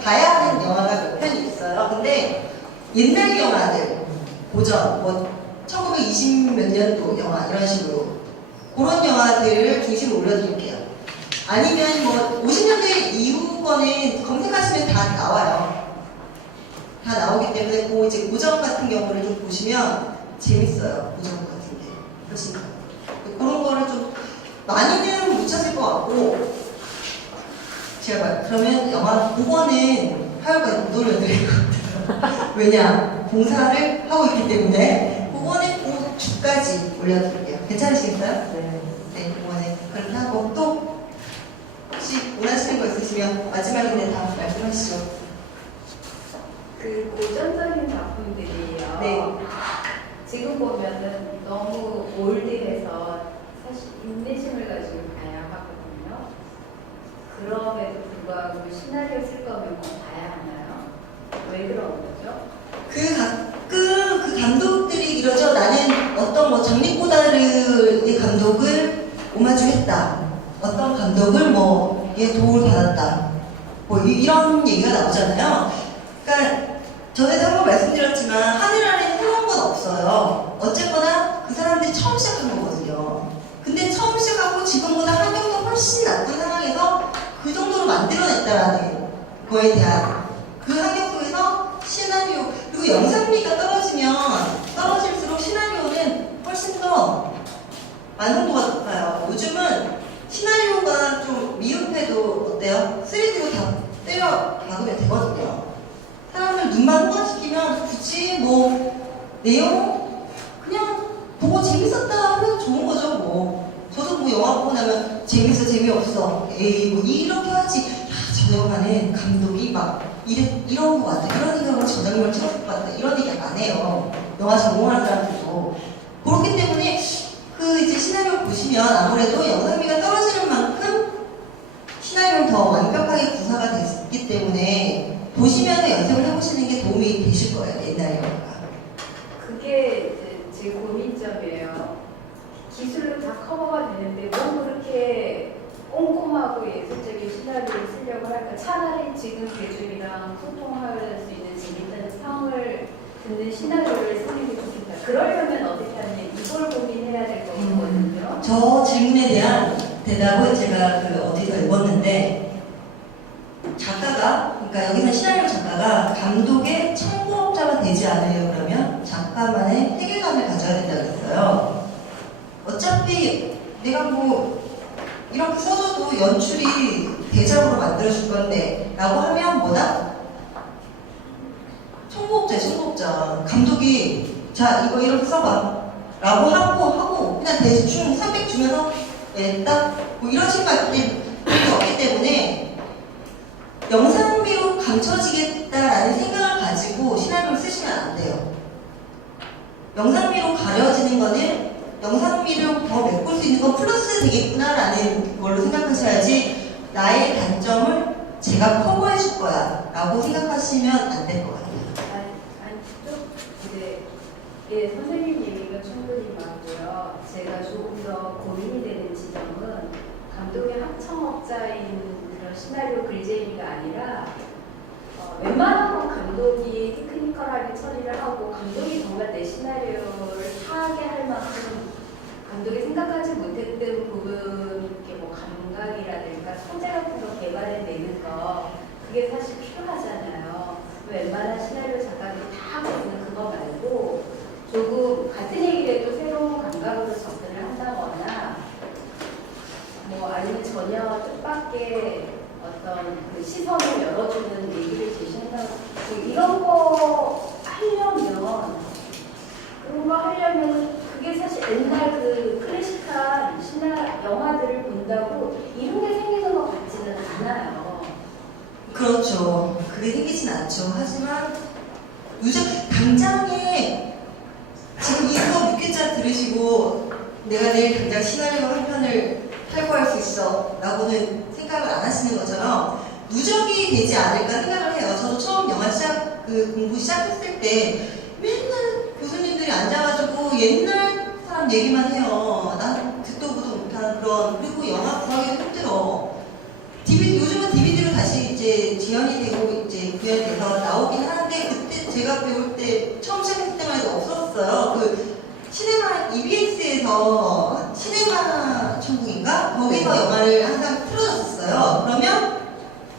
봐야 하는 영화가 몇 편이 있어요. 근데 옛날 영화들, 고전, 뭐 1920 몇 년도 영화 이런 식으로 그런 영화들을 중심으로 올려드릴게요. 아니면 뭐 50년대 이후 거는 검색하시면 다 나와요. 다 나오기 때문에 그 이제 고전 같은 경우를 좀 보시면 재밌어요. 고전 같은 게 훨씬 그런 거를 좀 많이는 못 찾을 것 같고, 제가 그러면 영화 5번은 화요일까지 못 올려드릴 것 같아요. 왜냐, 봉사를 하고 있기 때문에 5번은 그 주까지 올려드릴게요. 괜찮으시겠어요? 네. 네, 5번에 그렇게 하고, 또 혹시 원하시는 거 있으시면 마지막인데 다 말씀하시죠. 그 고전적인 작품들이에요. 네. 지금 보면은 너무 올드해서 사실 인내심을 가지고 봐야 하거든요. 그럼에도 불구하고 시나리오 쓸 거면 꼭 봐야 하나요? 왜 그런 거죠? 가끔 그 감독들이 이러죠. 나는 어떤 뭐 장리꼬다르의 감독을 오마주했다. 어떤 감독을 뭐 얘 도움을 받았다. 뭐 이런 얘기가 나오잖아요. 그러니까 전에도 한번 말씀드렸지만 하늘 아래 새로운 건 없어요. 어쨌거나 그 사람들이 처음 시작한 거거든요. 근데 처음 시작하고 지금보다 환경도 훨씬 나쁜 상황에서 그 정도로 만들어냈다라는 거에 대한 그 환경 속에서 시나리오, 그리고 영상미가 떨어질수록 시나리오는 훨씬 더 완성도가 높아요. 요즘은 시나리오가 좀 미흡해도 어때요? 3D로 다 때려 박으면 되거든요. 사람들 눈만 호강시키면 굳이 뭐 내용 그냥 보고 재밌었다 하면 좋은 거죠. 뭐 저도 뭐 영화 보고 나면 재밌어 재미없어 에이 뭐 이렇게 하지, 야, 저 영화는 감독이 막 이런 거 같아, 이런 생각으로 저 장면을 찍었을 것 같아, 이런 얘기 안 해요. 영화 전공하는 사람들도. 그렇기 때문에 그 이제 시나리오 보시면 아무래도 영상미가 떨어지는 만큼 시나리오는 더 완벽하게 구사가 됐기 때문에 보시면서 연습을 해보시는 게 도움이 되실 거예요. 옛날 영화가. 그게 이제 제 고민점이에요. 기술로 다 커버가 되는데 뭐 그렇게 꼼꼼하고 예술적인 시나리오를 쓰려고 할까? 차라리 지금 대중이랑 소통할 수 있는 재밌는 상을 듣는 시나리오를 쓰는 게 좋겠다. 그러려면 어떻게 하냐, 이걸 고민해야 될 거거든요. 저 질문에 대한 대답은 제가 어디서 읽었는데, 작가가, 그러니까 여기서 시나리오 작가가 감독의 참고업자가 되지 않으려고 그러면 작가만의 세계관을 가져야 된다고 했어요. 어차피 내가 뭐 이렇게 써줘도 연출이 대작으로 만들어줄 건데 라고 하면 뭐다? 청구업자. 감독이 자 이거 이렇게 써봐 라고 하고 그냥 대충 300 주면서 딱 뭐 이런 식밖에 없기 때문에 영상미로 감춰지겠다라는 생각을 가지고 시나리오를 쓰시면 안 돼요. 영상미로 가려지는 거는 영상미를 더 메꿀 수 있는 건 플러스 되겠구나라는 걸로 생각하셔야지, 나의 단점을 제가 커버해 줄 거야 라고 생각하시면 안 될 것 같아요. 예, 선생님 얘기가 충분히 맞고요. 제가 조금 더 고민이 되는 지점은 감독의 합청업자인 그런 시나리오 글재미가 아니라 웬만하면 감독이 테크니컬하게 처리를 하고 감독이 정말 내 시나리오를 타하게 할 만큼 감독이 생각하지 못했던 부분, 이렇게 뭐 감각이라든가 소재 같은 거 개발해내는 거 그게 사실 필요하잖아요. 웬만한 시나리오 작가들이 다 하고 있는 그거 말고 조금 같은 얘기를 해도 새로운 감각으로 접근을 한다거나 뭐 아니면 전혀 뜻밖의 어떤 그 시선을 열어주는 얘기를 제시한다. 뭐 이런 거 하려면 그런 거 하려면 그게 사실 옛날 그 클래식한 영화들을 본다고 이런 게 생기는 것 같지는 않아요. 그렇죠. 그게 생기진 않죠. 하지만 요즘 당장에 지금 이거 6회차 들으시고 내가 내일 당장 시나리오 한 편을 탈구할 수 있어 라고는 생각을 안 하시는 것처럼 누적이 되지 않을까 생각을 해요. 저도 처음 영화 공부 시작했을 때 맨날 교수님들이 앉아가지고 옛날 사람 얘기만 해요. 난 듣도 보도 못한 그런. 그리고 영화 구하기도 힘들어. 요즘은 DVD로 다시 이제 재현이 되고 이제 구현이 돼서 나오긴 하는데 그때 제가 배울 때 처음 시작했을 때만 해도 없었어요. 그 시네마 EBS에서 시네마 천국인가? 거기서 영화를 항상 틀어줬었어요. 그러면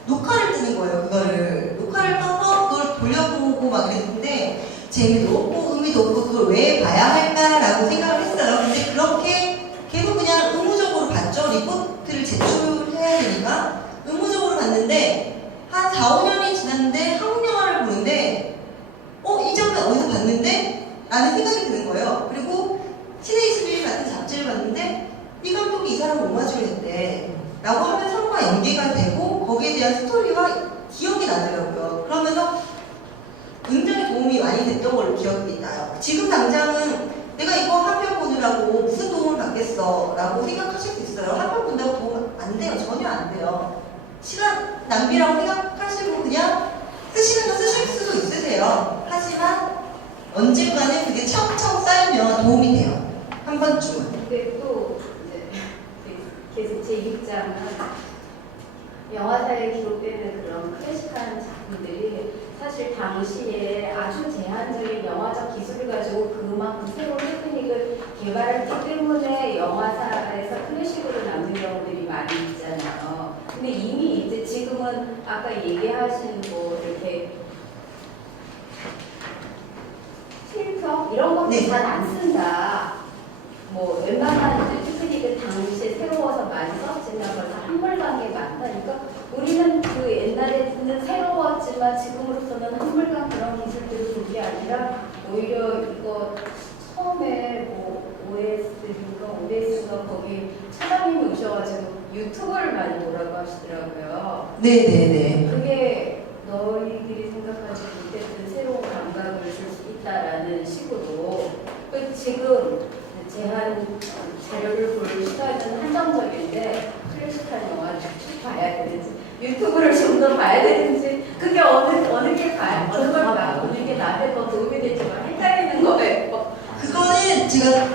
녹화를 뜨는 거예요. 그거를 녹화를 떠서 그걸 돌려보고 막 이랬는데 재미도 없고 의미도 없고 그걸 왜 봐야 할까라고 생각을 했어요. 근데 그렇게 계속 그냥 의무적으로 봤죠. 리포트를 제출해야 되니까 의무적으로 봤는데 한 4, 5년이 지났는데 한국 영화를 보는데 이 장면 어디서 봤는데? 라는 생각이 드는 거예요. 그리고 신의21 같은 잡지를 봤는데 이 감독이 이 사람을 오마주를 했대 라고 하면 서로가 연계가 되고 거기에 대한 스토리가 기억이 나더라고요. 그러면서 굉장히 도움이 많이 됐던 걸로 기억이 나요. 지금 당장은 내가 이거 한 편 보느라고 무슨 도움을 받겠어 라고 생각하실 수 있어요. 한 편 본다고 도움 안 돼요. 전혀 안 돼요. 시간 낭비라고 생각하시고 그냥 쓰시는 거 쓰실 수도 있으세요. 하지만 언젠가는 그게 차곡차곡 쌓이면 도움이 돼요. 한 번쯤은. 근데 또 이제 계속 제 입장은 영화사에 기록되는 그런 클래식한 작품들이 사실 당시에 아주 제한적인 영화적 기술을 가지고 그만큼 새로운 테크닉을 개발했기 때문에 영화사에서 클래식으로 남는 경우들이 많이 있잖아요. 근데 이미 이제 지금은 아까 얘기하신 뭐 이렇게 필터 이런 것도 네. 잘 안 쓴다. 뭐 웬만한 이제 테크닉을 당시에 새로워서 많이 썼지만 벌써 한물간 게 많다니까 우리는 그 옛날에는 새로웠지만 지금으로서는 한물간 그런 기술들을 본 게 아니라 오히려 이거 처음에 뭐 OS가 거기 차장님이 오셔가지고 유튜브를 많이 보라고 하시더라고요. 네네네. 그게 너희들이 생각하지 못했던 새로운 감각을 줄 수 있다라는 식으로 지금 제한 자료를 볼 시간은 한정적인데 클래식한 영화를 쭉 봐야 되는지 유튜브를 좀 더 봐야 되는지 그게 어느 게 봐야 어느 걸 봐 어느 게 나한테 더 도움이 될지만 헷갈리는 거예요. 그거는 제가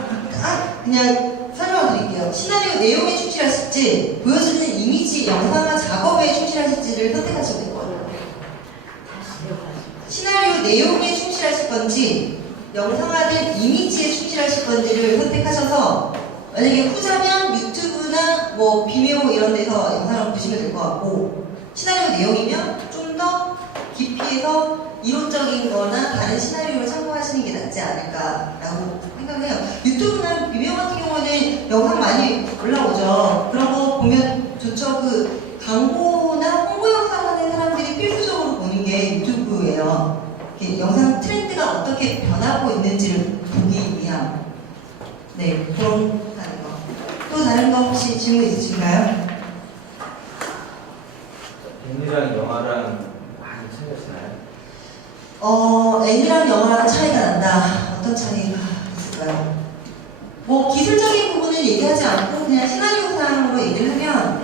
그냥 설명을 드릴게요. 시나리오 내용에 충실하실지 보여주는 이미지 영상화 작업에 충실하실지를 선택하시면 될 거예요. 시나리오 내용에 충실하실 건지 영상화된 이미지에 충실하실 건지를 선택하셔서 만약에 후자면 유튜브나 뭐 비메오 이런 데서 영상을 보시면 될 것 같고 시나리오 내용이면 좀 더 깊이에서 이론적인 거나 다른 시나리오를 참고하시는 게 낫지 않을까라고 생각을 해요. 유튜브나 비메오 같은 경우는 영상 많이 올라오죠. 그런 거 보면 좋죠. 그 광고나 홍보 영상 하는 사람들이 필수적으로 보는 게 유튜브예요. 영상 트렌드가 어떻게 변하고 있는지를 보기 위한 그런 다른 거. 또 다른 거 혹시 질문 있으신가요? 애니랑 영화랑 많이 차이가 나요? 애니랑 영화랑 차이가 난다. 어떤 차이가 있을까요? 뭐 기술적인 부분을 얘기하지 않고 그냥 시나리오상으로 얘기를 하면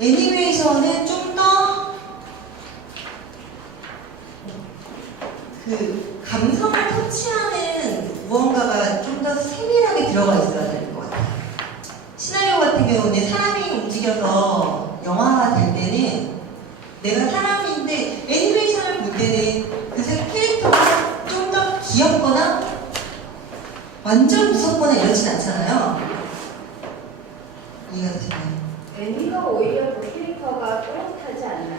애니메이션은 좀 더 그 감성을 터치 경우는 사람이 움직여서 영화가 될 때는 내가 사람인데 애니메이션을 볼 때는 그 캐릭터가 좀 더 귀엽거나 완전 무섭거나 이러진 않잖아요. 이해가 되시나요? 애니가 오히려 그 캐릭터가 또렷하지 않나요?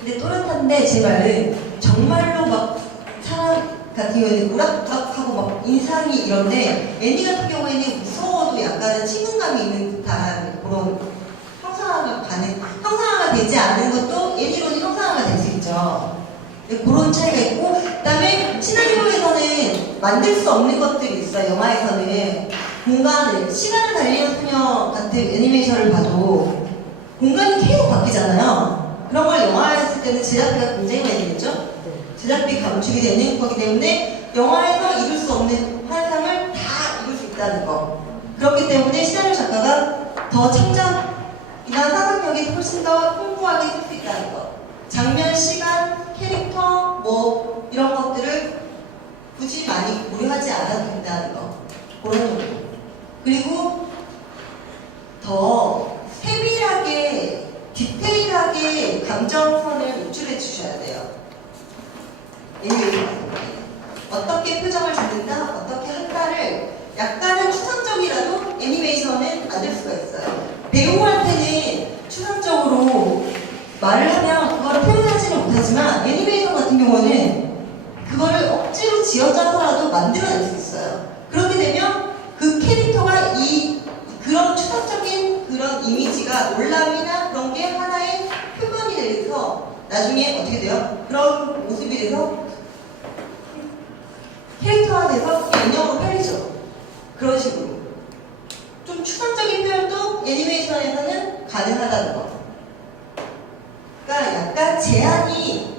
근데 또렷한데 제 말은 정말로 막 사람 같은 경우에는 우락부락하고 막 인상이 이런데 애니 같은 경우에는 무서워도 약간은 친근감이 있는 듯한 그런 형상화가 되지 않는 것도 애니로는 형상화가 될 수 있죠. 그런 차이가 있고, 그다음에 시나리오에서는 만들 수 없는 것들이 있어요. 영화에서는 공간을 시간을 달리는 소녀 같은 애니메이션을 봐도 공간이 계속 바뀌잖아요. 그런 걸 영화에 했을 때는 제작비가 굉장히 많이 들겠죠. 제작비 감축이 되는 거기 때문에 영화에서 이룰 수 없는 환상을 다 이룰 수 있다는 거. 그렇기 때문에 시나리오 작가가 더 창작이나 상상력이 훨씬 더 풍부하게 쓸 수 있다는 거. 장면, 시간, 캐릭터 뭐 이런 것들을 굳이 많이 고려하지 않아도 된다는 거. 그런 정도. 그리고 더 세밀하게 디테일하게 감정선을 노출해 주셔야 돼요. 애니메이션 어떻게 표정을 짓는다, 어떻게 한다를 약간은 추상적이라도 애니메이션은 만들 수가 있어요. 배우한테는 추상적으로 말을 하면 그걸 표현하지는 못하지만 애니메이션 같은 경우는 그거를 억지로 지어짜서라도 만들어낼 수 있어요. 그렇게 되면 그 캐릭터가 그런 추상적인 그런 이미지가 놀람이나 그런 게 하나의 표현이 돼서 나중에 어떻게 돼요? 그런 모습이 돼서 캐릭터화 돼서 인형으로 팔리죠. 그런 식으로. 좀 추상적인 표현도 애니메이션에서는 가능하다는 거. 그러니까 약간 제한이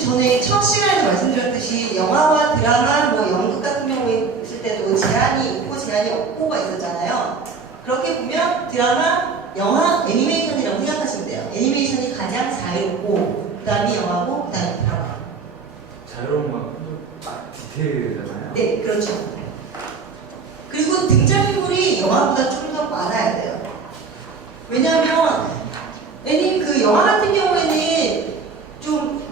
전에 첫 시간에서 말씀드렸듯이 영화와 드라마, 뭐 연극 같은 경우에 있을 때도 제한이 있고 제한이 없고가 있었잖아요. 그렇게 보면 드라마, 영화, 애니메이션이라고 생각하시면 돼요. 애니메이션이 가장 자유롭고 그 다음이 영화고 그 다음이 드라마. 자유로운 건 디테일이잖아요. 네, 그렇죠. 그리고 등장인물이 영화보다 좀 더 많아야 돼요. 왜냐하면 그 영화 같은 경우에는 좀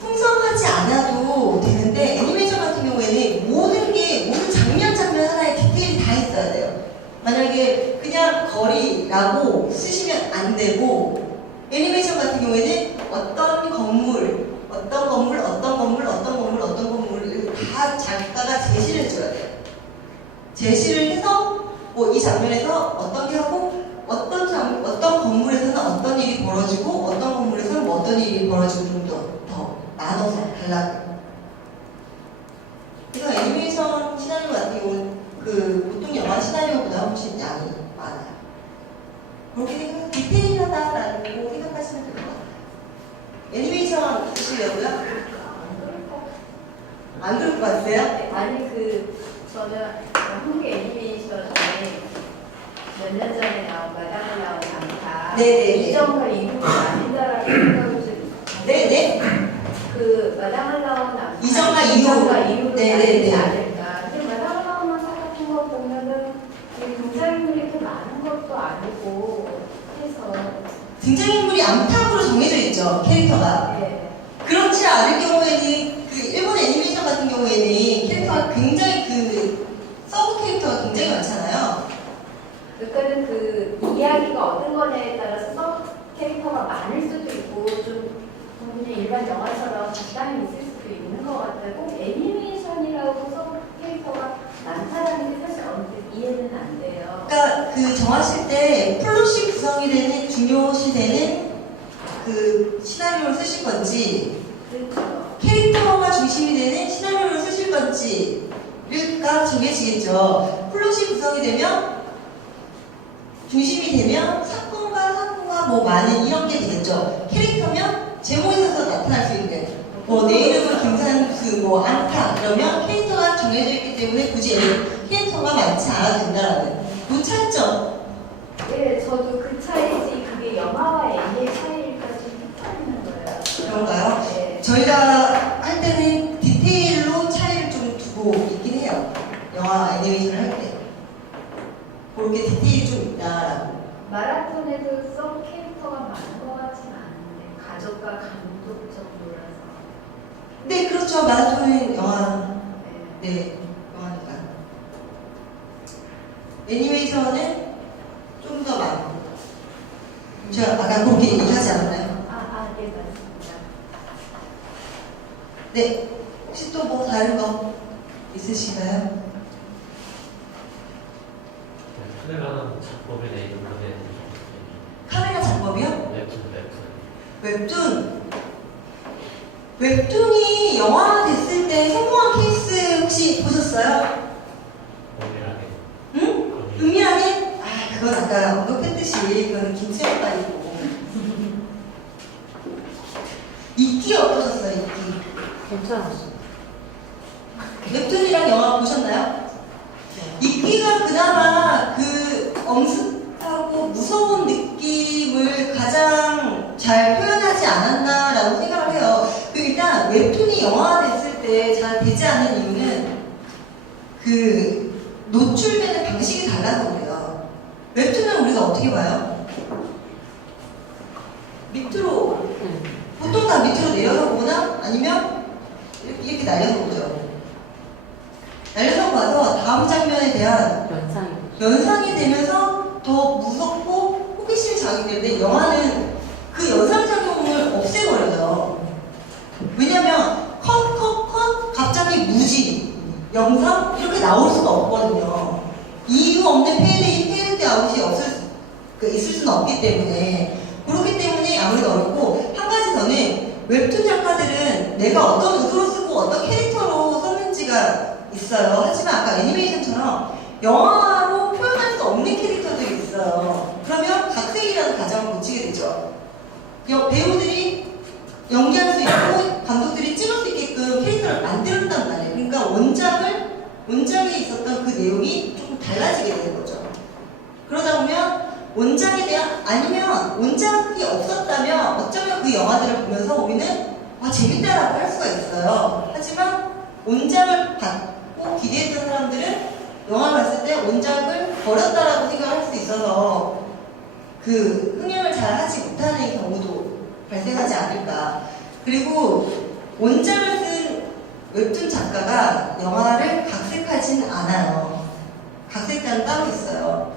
풍성하지 않아도 되는데 애니메이션 같은 경우에는 모든 장면 하나에 디테일이 다 있어야 돼요. 만약에 그냥 거리라고 쓰시면 안 되고 애니메이션 같은 경우에는 어떤 건물을 다 작가가 제시를 해줘야 돼요. 제시를 해서 뭐 이 장면에서 어떤 게 하고 어떤 건물에서는 어떤 일이 벌어지고 어떤 건물에서는 뭐 어떤 일이 벌어지고 좀 더 나눠서 달라요. 그래서 애니메이션 시나리오 같은 경우는 그 보통 영화 시나리오보다 훨씬 양이 많아요. 그렇게 디테일하다라고 생각하시면 될 것 같아요. 애니메이션 보시려고요? 안 그럴 것 같으세요? 아니 저는 한국 애니메이션에 몇 년 전에 나온 마당을 나온 강타 네네. 이전과 이후가 아닌다라고 생각을 좀 네네. 그 마당을 나온 강타 이전과 이후. 이후로 네네네. 나뉘지 않을까. 근데 마당을 나온 강타 같은 거 보면은 등장인물이 이렇게 많은 것도 아니고 해서 등장인물이 암탉으로 정해져 있죠, 캐릭터가. 네. 그렇지 않을 경우에는 그 일본 애니메이션 같은 경우에는 캐릭터가 굉장히 서브 캐릭터가 굉장히 많잖아요. 그러니까는 그 이야기가 어떤 거냐에 따라서 서브 캐릭터가 많을 수도 있고 좀 그냥 일반 영화처럼 적당히 있을 수도 있는 것 같아요. 꼭 애니메이션이라고 서브 캐릭터가 많다라는 게 사실 언뜻 이해는 안 돼요. 그러니까 그 정하실 때 플롯이 구성이 되는 중요시되는 그 시나리오를 쓰실 건지 그렇죠. 캐릭터가 중심이 되는 시나리오를 쓰실 건지가 정해지겠죠. 플롯이 구성이 되면 중심이 되면 사건과 뭐 많은 이런 게 되겠죠. 캐릭터면 제목에서 나타날 수 있는 뭐 내 이름은 김산수 뭐 안타 그러면 캐릭터가 정해져 있기 때문에 굳이 캐릭터가 많지 않아도 된다라는 그 차이점. 네, 저도 그 차이지 그게 영화와 애니의 차이일까 좀 헷갈리는 거예요. 그런가요? 네. 저희가 할 때는 디테일로 차이를 좀 두고 있긴 해요. 영화 애니메이션을 할 때. 그렇게 디테일 디테일이 좀 있다라고. 마라톤에도 썩 캐릭터가 많은 것 같진 않은데 가족과 감독 정도라서. 네, 그렇죠. 마라톤 영화. 네. 네, 영화니까. 애니메이션은 좀 더 많고. 제가 아까 그렇게 얘기하지 않았나요? 네, 맞습니다. 네. 혹시 또 뭐 다른 거 있으신가요? 카메라 작법에 대해 좀 그게 카메라 작업이요? 웹툰. 웹툰이 영화 됐을 때 성공한 케이스 혹시 보셨어요? 고민하게. 응? 은밀하게? 아, 그건 아까 언급했듯이 그거는 김치였다이고. 이끼 어떠셨어요, 이끼? 괜찮았어. 웹툰이랑 영화 보셨나요? 이끼가 그나마 그 엄습하고 무서운 느낌을 가장 잘 표현하지 않았나라고 생각을 해요. 그 일단 웹툰이 영화됐을 때 잘 되지 않는 이유는 그 노출되는 방식이 달라서 그래요. 웹툰은 우리가 어떻게 봐요? 밑으로 보통 다 밑으로 내려서 보거나 아니면 이렇게 날려서 보죠. 날려서 봐서 다음 장면에 대한 연상이. 연상이 되면서 더 무섭고 호기심이 자극되는데 영화는 그 연상작용을 없애버려요. 왜냐면 컷 갑자기 무지 영상 이렇게 나올 수가 없거든요. 이유 없는 페이드 아웃이 있을 수는 없기 때문에 그렇기 때문에 아무래도 어렵고 한 가지 더는 웹툰 작가들은 내가 어떤 의도로 쓰고 어떤 캐릭터로 썼는지가 있어요. 하지만 아까 애니메이션처럼 영화로 표현할 수 없는 캐릭터들이 있어요. 그러면 각색이라는 과정을 거치게 되죠. 배우들이 연기할 수 있고 감독들이 찍을 수 있게끔 캐릭터를 만들었단 말이에요. 그러니까 원작에 있었던 그 내용이 조금 달라지게 되는 거죠. 그러다 보면 원작에 대한 아니면 원작이 없었다면 어쩌면 그 영화들을 보면서 우리는 재밌다라고 할 수가 있어요. 하지만 원작을 받고 기대했던 사람들은 영화 봤을 때 원작을 버렸다라고 생각할 수 있어서 그 흥행을 잘 하지 못하는 경우도 발생하지 않을까. 그리고 원작을 쓴 웹툰 작가가 영화를 각색하진 않아요. 각색자는 따로 있어요.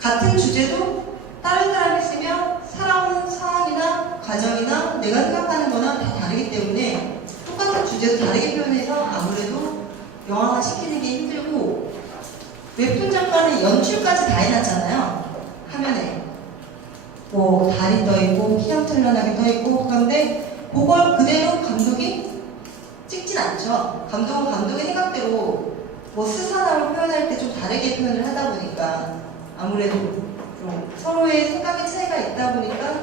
같은 주제도 다른 사람이 쓰면 살아온 상황이나 과정이나 내가 생각하는 거나 다 다르기 때문에 똑같은 주제도 다르게 표현해서 아무래도 영화화 시키는 게 힘들고 웹툰 작가는 연출까지 다 해놨잖아요. 화면에 뭐 달이 떠있고 희망찬란하게 떠있고 그런데 그걸 그대로 감독이 찍진 않죠. 감독은 감독의 생각대로 뭐 스사나로 표현할 때 좀 다르게 표현을 하다 보니까 아무래도 좀 서로의 생각의 차이가 있다 보니까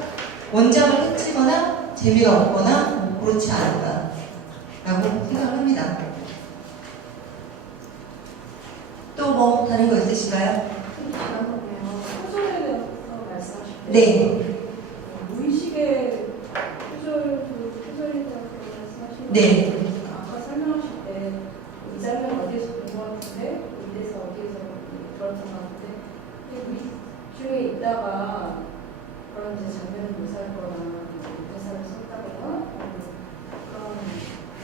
원작을 해치거나 재미가 없거나 그렇지 않을까라고 생각을 합니다. 또 뭐 다른 거 있으실까요? 표절에 대해서 말씀하실 때 네. 무의식의 표절에 대해서 말씀하신 네. 아까 설명하실 때 이 장면 어디에서 본 것 같은데 이래서 어디에서 들었던 것 같은데 우리 중에 있다가 그런 이제 장면을 묘사하거나 대사를 썼다거나 그런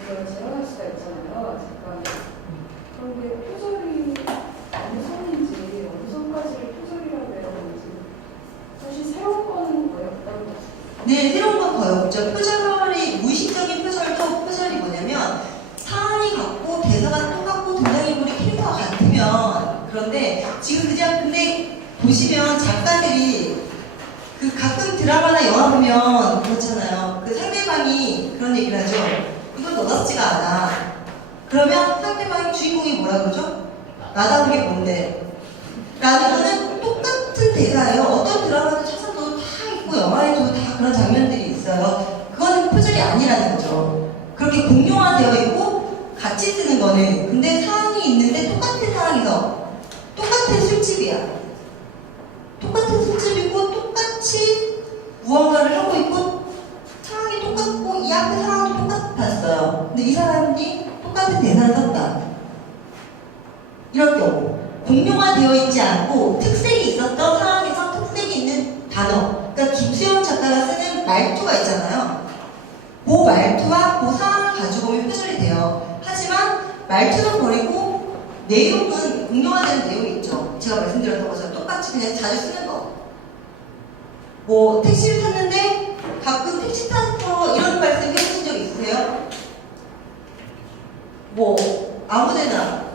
걸 재현할 수가 있잖아요. 잠깐 그런데 표절이 어느 선인지 어느 선까지를 표절이라고 해야 되는지 사실 새로운 거는 거의 없다고 봤어요. 네, 새로운 건 거의 없죠. 표절이, 무의식적인 표절도 표절이 뭐냐면 사안이 같고 대사가 똑같고 등장인물이 캐릭터가 같으면 그런데 지금 그냥 근데 보시면 작가들이 그 가끔 드라마나 영화 보면 그렇잖아요. 그 상대방이 그런 얘기를 하죠. 이건 너답지가 않아. 그러면 상대방이 주인공이 뭐라 그러죠? 나다운 게 뭔데? 라는 거는 똑같은 대사예요. 어떤 드라마도 찾아도 다 있고 영화에도 다 그런 장면들이 있어요. 그거는 표절이 아니라는 거죠. 그렇게 공용화되어 있고 같이 쓰는 거는 근데 상황이 있는데 똑같은 상황이서 똑같은 술집이야. 똑같은 술집이고 똑같이 무언가를 하고 있고 상황이 똑같고 이 앞에 상황도 똑같았어요. 근데 이 사람이 똑같은 대사를 썼다. 이럴 경우 공용화되어 있지 않고 특색이 있어서 내가 고상을 가지고 오면 표절이 돼요. 하지만 말투는 버리고 내용은 공용화되는 내용이 있죠. 제가 말씀드렸던 것처럼 똑같이 그냥 자주 쓰는 거. 뭐 택시를 탔는데 가끔 택시 타서 이런 말씀 해보신 적 있으세요? 뭐 아무데나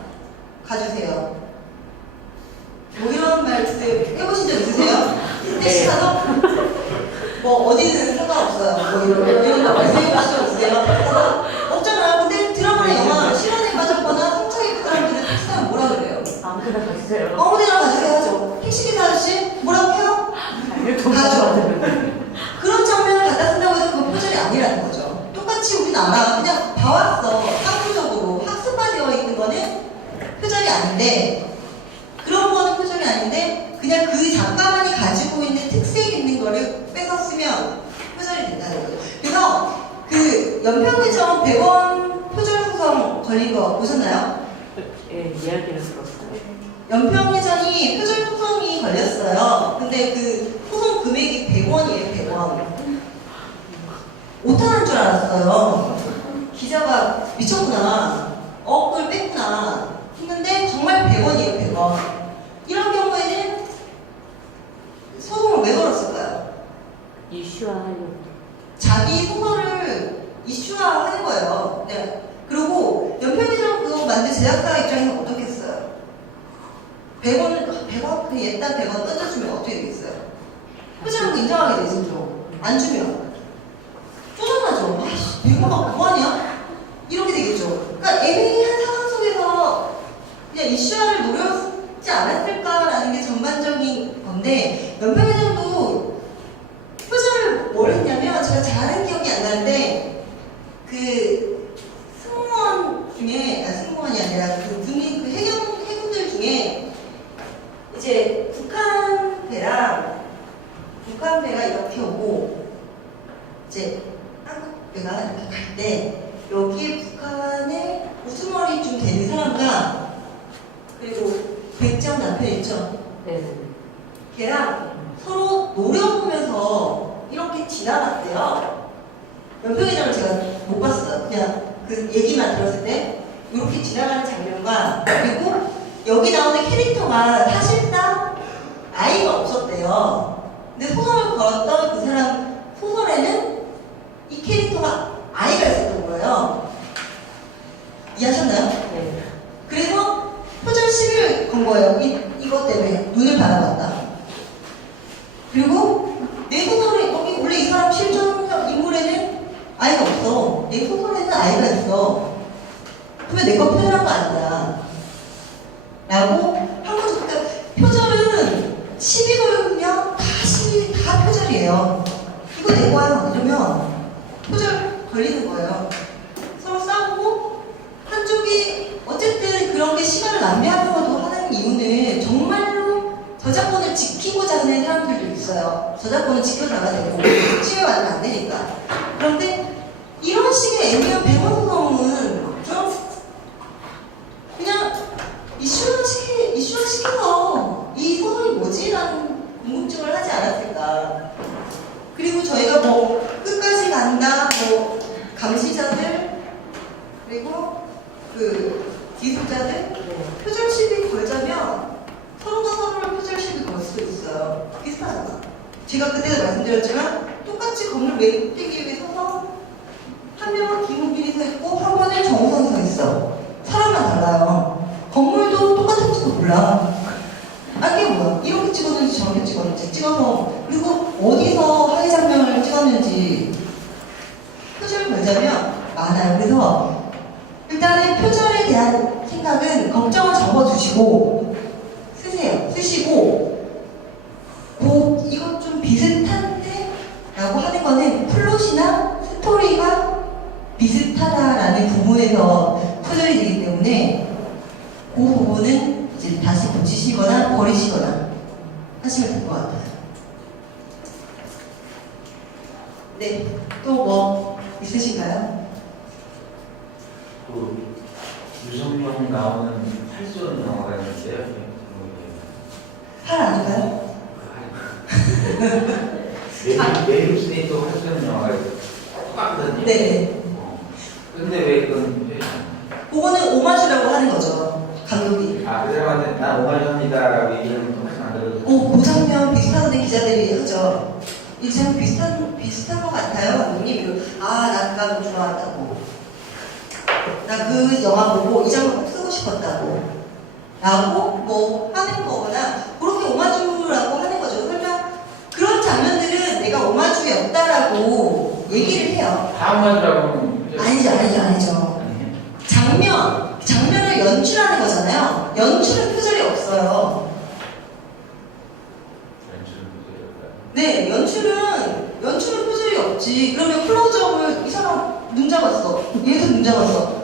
가주세요. 뭐 이런 말씀 해보신 적 있으세요? 택시 타서? 뭐 어디는 상관없어요. 뭐 이런 말씀 해보신 적 있으세요? 없잖아요. 근데 드라마나 영화 실현에 빠졌거나 성차에 있는 사람들은 택시 타면 뭐라 그래요? 아무데나 가주세요. 아무데나 가주세요 하죠. 택시기사 아저씨 뭐라고 해요? 가죠. 그런 장면을 갖다 쓴다고 해서 그건 표절이 아니라는 거죠. 똑같이 우리는 알아. 그냥 봐왔어. 학구적으로 학습화되어 있는 거는 표절이 아닌데 그런 거는 표절이 아닌데 그냥 그 작가만이 가지고 있는 특색 있는 거를 뺏어 쓰면 표절이 된다는 거죠. 그래서 그 연평해전 100원 표절 소송 걸린 거 보셨나요? 예, 이야기를 들었어요. 연평해전이 표절 소송이 걸렸어요. 근데 그 소송 금액이 100원이에요, 100원. 오탄한 줄 알았어요. 기자가 미쳤구나. 억을 뺐구나. 했는데 정말 100원이에요, 100원. 이런 경우에는 소송을 왜 걸었을까요? 이슈화하려고. 자기 소설을 이슈화하는 거예요. 네. 그리고 연평해전 그거 만든 제작사 입장에서 어떻겠어요? 100원? 그 옛날 100원 던져주면 어떻게 되겠어요? 표절은 인정하게 되죠. 안 주면 쪼잔하죠. 아이씨, 100원가 뭐하냐? 이렇게 되겠죠. 그러니까 애매한 상황 속에서 그냥 이슈화를 노렸지 않았을까라는 게 전반적인 건데 연평해전도 표절을 뭘 했냐면 제가 잘하는 기억이 안 나는데 그 승무원 중에 승무원이 아니라 그 군인 그 해군들 중에 이제 북한 배가 이렇게 오고 이제 한국 배가 이렇게 갈 때 여기에 북한의 우두머리 좀 되는 사람과 그리고 백정 남편 있죠? 네. 걔랑 서로 노려보면서 이렇게 지나갔대요. 연평해전을 제가 못 봤어요. 그냥 그 얘기만 들었을 때 이렇게 지나가는 장면과 그리고 여기 나오는 캐릭터가 사실상 아이가 없었대요. 근데 소설을 걸었던 그 사람 소설에는 이 캐릭터가 아이가 있었던 거예요. 이해하셨나요? 네. 그래서 표절 시비를 건 거예요. 이것 때문에 눈을 바라봤다. 그리고 내 소설에 여기 원래 이 사람 실존 인물에는 아이가 없어. 내 소설에는 아이가 있어. 그러면 내 거 표절한 거 아니야. 라고 한 거죠. 그러니까 표절은 시비 걸면 다 표절이에요. 이거 내 거야. 이러면 표절 걸리는 거예요. 서로 싸우고 한쪽이 어쨌든 그런 게 시간을 낭비하려고 하는 이유는 정말로 저작권을 지키고자 하는 사람들도 있어요. 저작권을 지켜나가야 되고 침해받으면 안 되니까. 그런데 이런 식의 애니어 배우성은 좀 그냥 이슈화시켜서 이 소설이 뭐지? 라는 궁금증을 하지 않았을까. 그리고 저희가 뭐 끝까지 간다, 뭐 감시자들, 그리고 그 기술자들 표절 시비 걸자면 서로가 서로를 표절 시비 걸 수도 있어요. 비슷하잖아. 제가 그때도 말씀드렸지만 똑같이 건물 매입되기 위해 서서 한 명은 김우빈이 서 있고 한 번은 정우성이 서 있어. 사람만 달라요. 건물도 똑같은지도 몰라. 아, 이게 뭐야? 이렇게 찍었는지 저렇게 찍었는지 찍어서 그리고 어디서 하위 장면을 찍었는지 표절 걸자면 많아요. 그래서 일단은 표절에 대한 생각은 걱정을 접어두시고 쓰세요. 쓰시고 이것 좀 비슷한데? 라고 하는 거는 플롯이나 스토리가 비슷하다라는 부분에서 표절이 되기 때문에 그 부분은 이제 다시 고치시거나 버리시거나 하시면 될 것 같아요. 네, 또 뭐 있으신가요? 그 유성룡 나오는 팔전 영화가 있는데요. 팔 아닌가요? 메일 스테이트 팔전 영화가 있어요. 똑같거든요. 네. 근데 왜 그건 그거는 오마주라고 하는 거죠. 감독이. 그 사람한테 난 오마주합니다라고 얘기하면 또 말씀 안 들어도 그 장면 비슷하다는 기자들이 하죠. 이 장면 비슷한 것 같아요. 감독님. 나 그거 좋아한다고. 나 그 영화 보고 이 장면 꼭 쓰고 싶었다고. 라고 뭐 하는 거거나 그렇게 오마주라고 하는 거죠. 설령 그런 장면들은 내가 오마주였다라고 얘기를 해요. 다 오마주라고 아니죠. 장면을 연출하는 거잖아요. 연출은 표절이 없어요. 네, 연출은 표절이 없지. 그러면 클로즈업을 이 사람 눈 잡았어. 얘도 눈 잡았어.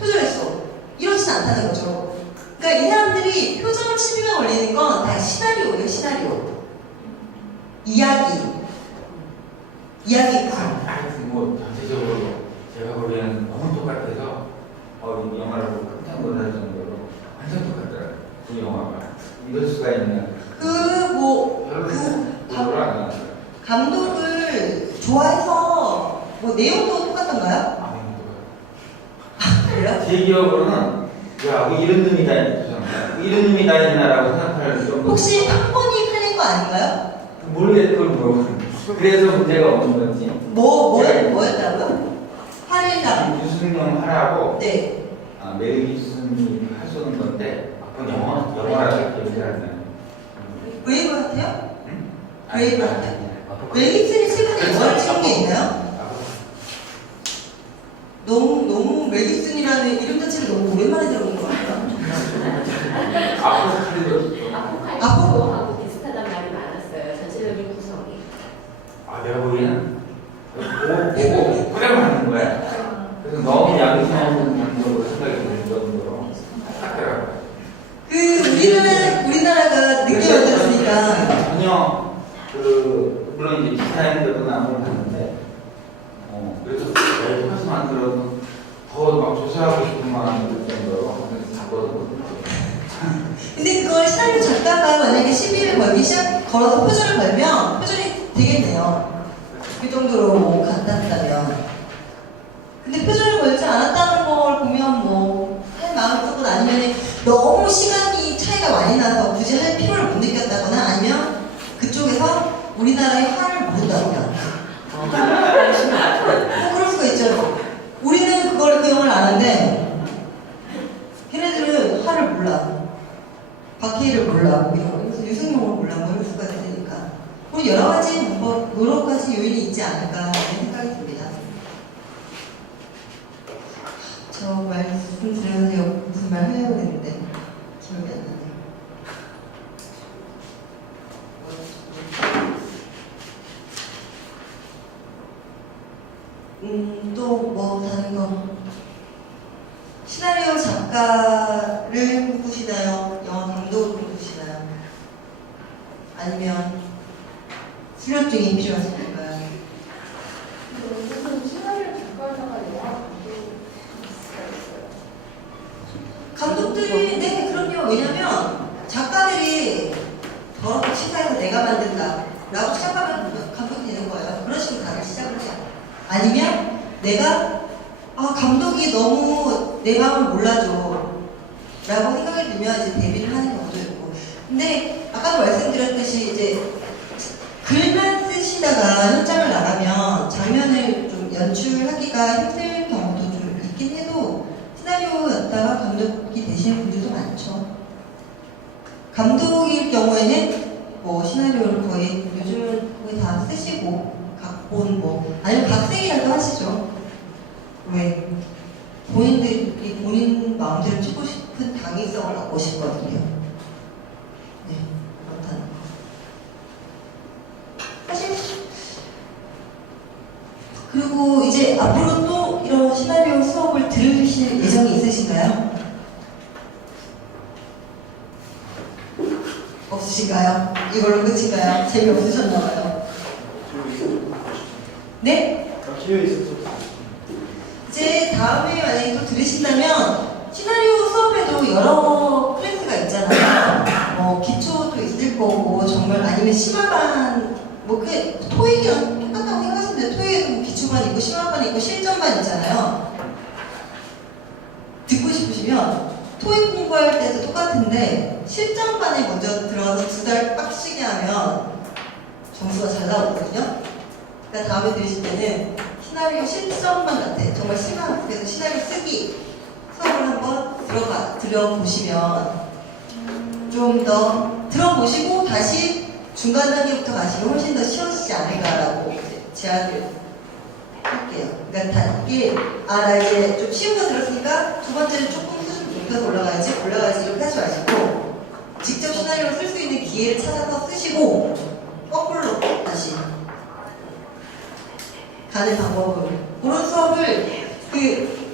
표절했어. 이렇진 않다는 거죠. 그러니까 이 사람들이 표절 취미가 걸리는 건 다 시나리오예요, 시나리오. 이야기. 하여튼 뭐 전체적으로 제가 보기에는 너무 똑같아서 이 영화를 보고 깜짝 놀랄 정도로 완전 똑같더라고요. 그 영화가 이럴 수가 있나. 별로 안 나왔어요. 감독을 좋아해서 뭐 내용도 똑같던가요? 그래요? 제 기억으로는 이런 놈이 다 이런 놈이 다 있나라고 생각할 정도. 혹시 판본이 팔린 거 아닌가요? 모르겠 그걸 뭐. 그래서 문제가 없는 건지. 뭐였다고요? 할인당. 유승용 하라고 네. 메리 깁슨이 하시는 건데 그건 영화라서 기억이 안 나요. 브레이브하트요? 응? 브레이브하트? 멜 깁슨이 최근에 영화를 찍은 게 있나요? 너무 멜 깁슨이라는 이름 자체를 너무 오랜만에 들어본 것 같아요. 아포칼립스하고 비슷하다는 말이 많았어요. 전체적인 구성이. 내가 보기에는 보고 뿌려만 하는 거야. 그래서 너무 양심없는 걸로 생각이 드는 정도로 똑같더라고요. 우리나라가 늦게 만들었으니까. 전혀 물론 이제 디자인들도 나무를 봤는데 그래서 똑같이 만들어도 더 막 조사하고 싶은 마음이 들 정도로 봤거든요. 근데 그걸 시나리오 작가가 만약에 시비를 걸어서 표절을 걸면 표절이 되겠네요. 그 정도로 간단하다면. 근데 표절을 걸지 않았다는 걸 보면 할 마음이 있었건 아니면 너무 시간이 차이가 많이 나서 굳이 할 필요를 못 느꼈다거나 아니면 그쪽에서 우리나라의 화를 모른다거나 그럴 수가 있죠. 우리는 그 영화를 아는데 걔네들은 화를 몰라. 박해일을 몰라. 그래서 유승용을 몰라. 이럴 수가 있으니까. 여러 가지 요인이 있지 않을까 하는 생각이 듭니다. 저 말씀드려서 무슨 말 하려고 했는데 기억이 안 나네요. 또 뭐 다른 거 시나리오 작가를 꿈꾸시나요? 영화 감독을 꿈꾸시나요? 아니면 수료증이 필요하실까요? 요즘 시나리오 작가다가 영화 감독 있어요. 감독들이 네 그럼요. 왜냐면 작가들이 더럽게 시사해서 내가 만든다 라고 시작하면 감독이 되는 거예요. 그런 식으로 다들 시작을 해요. 아니면 내가 감독이 너무 내 마음을 몰라줘 라고 생각이 들면 이제 데뷔를 하는 경우도 있고. 근데 아까도 말씀드렸듯이 이제 글만 쓰시다가 현장을 나가면 장면을 좀 연출하기가 힘든 경우도 좀 있긴 해도 시나리오였다가 감독이 되시는 분들도 많죠. 감독일 경우에는 시나리오를 거의 요즘은 거의 다 쓰시고 각본 아니면 각색이라도 하시죠. 왜? 본인들이 본인 마음대로 찍고 싶은 당위성을 갖고 싶거든요. 네, 그렇다는 거. 사실 그리고 이제 앞으로 또 이런 시나리오 수업을 들으실 예정이 있으신가요? 없으신가요? 이걸로 끝인가요? 재미없으셨나봐요. 네? 이제 다음에 만약에 또 들으신다면 시나리오 수업에도 여러 클래스가 있잖아요. 기초도 있을 거고 정말 아니면 심화반 토익이랑 똑같다고 생각하시면 돼요. 토익에도 기초반 있고 심화반 있고 실전반 있잖아요. 보시면 토익 공부할 때도 똑같은데 실전반에 먼저 들어가서 2달 빡시게 하면 점수가 잘 나오거든요. 그러니까 다음에 들으실 때는 시나리오 실전반 같아. 정말 심한 그래서 시나리오 쓰기 수업을 한번 들어보시면 좀 더 들어보시고 다시 중간 단계부터 가시면 훨씬 더 쉬워지지 않을까라고 제안을 할게요. 그러니까 이게 나 이제 좀 쉬운 거 들었으니까 두 번째는 조금 수준 높여서 올라가야지 이렇게 하지 마시고 직접 시나리오를 쓸 수 있는 기회를 찾아서 쓰시고 거꾸로 다시 가는 방법을 그런 수업을 그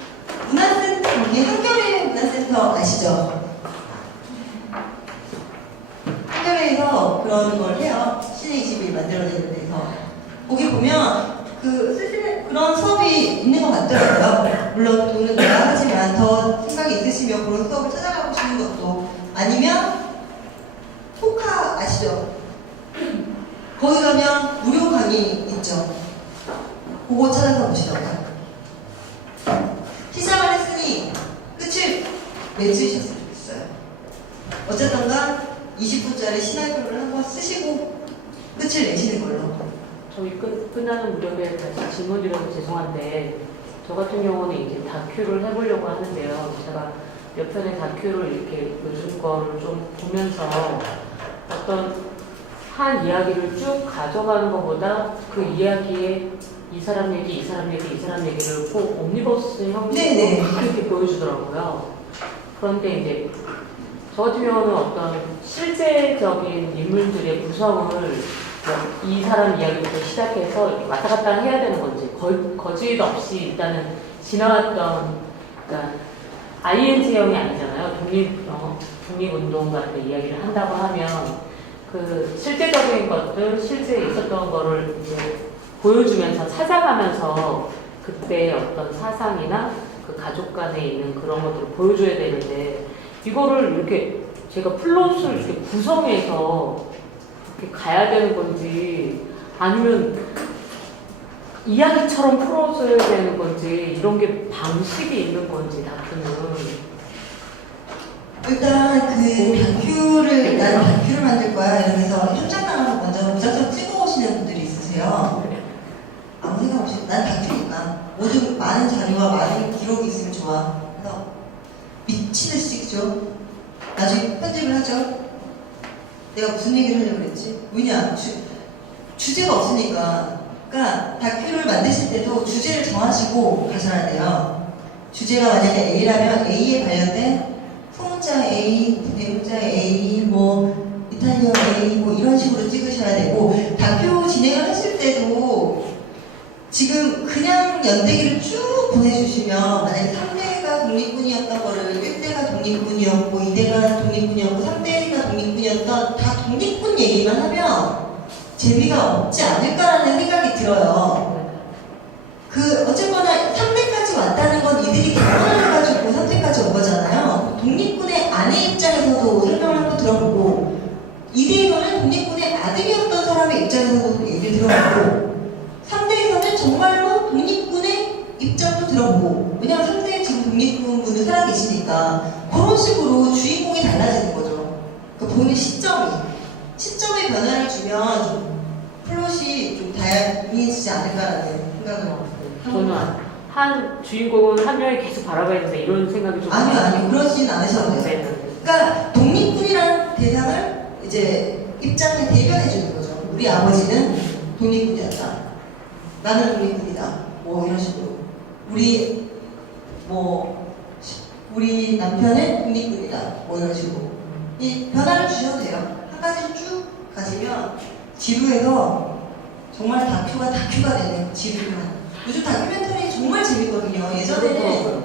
문화센터 한겨레 문화센터 아시죠? 한겨레에서 그런 걸 해요. 신의 20일 만들어내는 데서 거기 보면 그런 수업이 있는 것 같더라고요. 물론 돈은 내가 하지만 더 생각이 있으시면 그런 수업을 찾아가 보시는 것도 아니면 포카 아시죠? 거기 가면 무료 강의 있죠. 그거 찾아서 보시던가. 시작을 했으니 끝을 맺으셨으면 좋겠어요. 어쨌든가 20분짜리 시나리오를 한번 쓰시고 끝을 내시는 걸로. 저희 끝나는 무렵에 다시 질문드려서 죄송한데 저 같은 경우는 이제 다큐를 해보려고 하는데요. 제가 몇 편의 다큐를 이렇게 요즘 거를 좀 보면서 어떤 한 이야기를 쭉 가져가는 것보다 그 이야기에 이 사람 얘기, 이 사람 얘기, 이 사람 얘기를 꼭 옴니버스 형식으로 그렇게 보여주더라고요. 그런데 이제 저 같은 경우는 어떤 실제적인 인물들의 구성을 이 사람 이야기부터 시작해서 이렇게 왔다 갔다 해야 되는 건지 거짓 없이 일단은 지나갔던 그러니까 ING형이 아니잖아요. 독립운동 같은 이야기를 한다고 하면 그 실제적인 것들, 실제 있었던 거를 이제 보여주면서 찾아가면서 그때의 어떤 사상이나 그 가족 간에 있는 그런 것들을 보여줘야 되는데 이거를 이렇게 제가 플롯을 이렇게 구성해서 이렇게 가야 되는 건지 아니면 이야기처럼 풀어줘야 되는 건지 이런 게 방식이 있는 건지 다큐는 일단 나는 다큐를 만들 거야 이러면서 현장 나가서 먼저 무작정 찍어오시는 분들이 있으세요. 아무 생각 없이 난 다큐니까 모든 많은 자료와 많은 기록이 있으면 좋아. 그래서 미치듯이 찍죠. 나중에 편집을 하죠. 내가 무슨 얘기를 하려고 그랬지? 왜냐? 주제가 없으니까. 그러니까 다큐를 만드실 때도 주제를 정하시고 가셔야 돼요. 주제가 만약에 A라면 A에 관련된 소문자 A, 대문자 A, 뭐 이탈리아 A 뭐 이런 식으로 찍으셔야 되고 다큐 진행을 하실 때도 지금 그냥 연대기를 쭉 보내주시면 만약에 3대가 독립군이었던 거를 1대가 독립군이었고 2대가 독립군이었고 3대가 독립군이었던 다 독립군 얘기만 하면 재미가 없지 않을까라는 생각이 들어요. 어쨌거나 3대까지 왔다는 건 이들이 결혼을 해가지고 3대까지 온 거잖아요. 독립군의 아내 입장에서도 설명을 한번 들어보고 2대에서는 독립군의 아들이었던 사람의 입장에서도 얘기를 들어보고 3대에서는 정말로 독립군의 입장도 들어보고 왜냐하면 3대에 지금 독립군 분은 살아계시니까 그런 식으로 주인공이 달라지는 거죠. 그러니까 보는 시점에 변화를 주면 좀 플롯이 좀 다양해지지 않을까라는 생각을 저는 한 주인공은 한 명이 계속 바라봐야 된다 이런 생각이 좀 아니요 그러진 않으셔도 돼요. 네. 그러니까 독립군이라는 대상을 이제 입장을 대변해 주는 거죠. 우리 아버지는 독립군이었다. 나는 독립군이다. 뭐 이런 식으로. 우리 남편은 독립군이다. 뭐 이런 식으로. 이 변화를 주셔도 돼요. 한 가지로 쭉 가시면 지루해서 정말 다큐가 되는 지루한. 요즘 다큐멘터리 정말 재밌거든요. 예전에는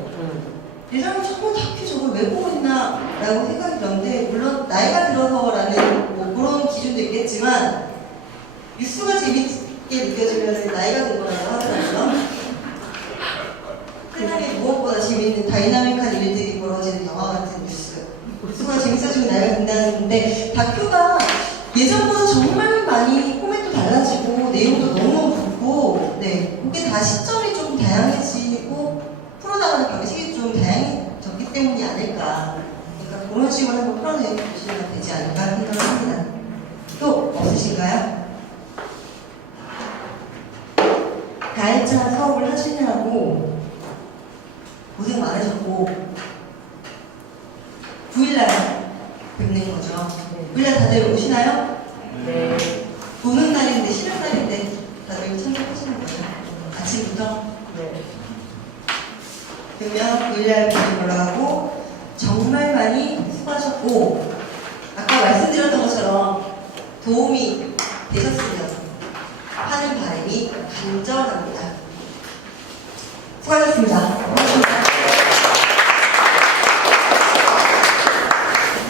정말 다큐 저걸 왜 보고 있나 라고 생각이 들었는데 물론 나이가 들어서라는 뭐 그런 기준도 있겠지만 뉴스가 재밌게 느껴지면 나이가 든 거라고 하더라고요. 세상에 무엇보다 재밌는 다이나믹한 일들이 벌어지는 영화 같은 뉴스가 재밌어지고 나이가 든다는데 다큐가 예전보다 정말 많이 포맷도 달라지고 내용도 너무 붙고 그게 다 시점이 좀 다양해지고 풀어나가는 방식이 좀 다양해졌기 있기 때문이 아닐까. 그러니까 그런 식으로 한번 풀어내 보시면 되지 않을까 생각을 합니다. 또 없으신가요? 다이자 사업을 하시느라고 고생 많으셨고 9일날 뵙는 거죠. 9일날 다들 오시나요? 네. 보는 날인데 쉬는 날인데 다들 참석하시는 거죠. 아침부터? 네. 그러면 9일날 뵙는 걸로 하고 정말 많이 수고하셨고 아까 말씀드렸던 것처럼 도움이 되셨으면 하는 바람이 간절합니다. 수고하셨습니다.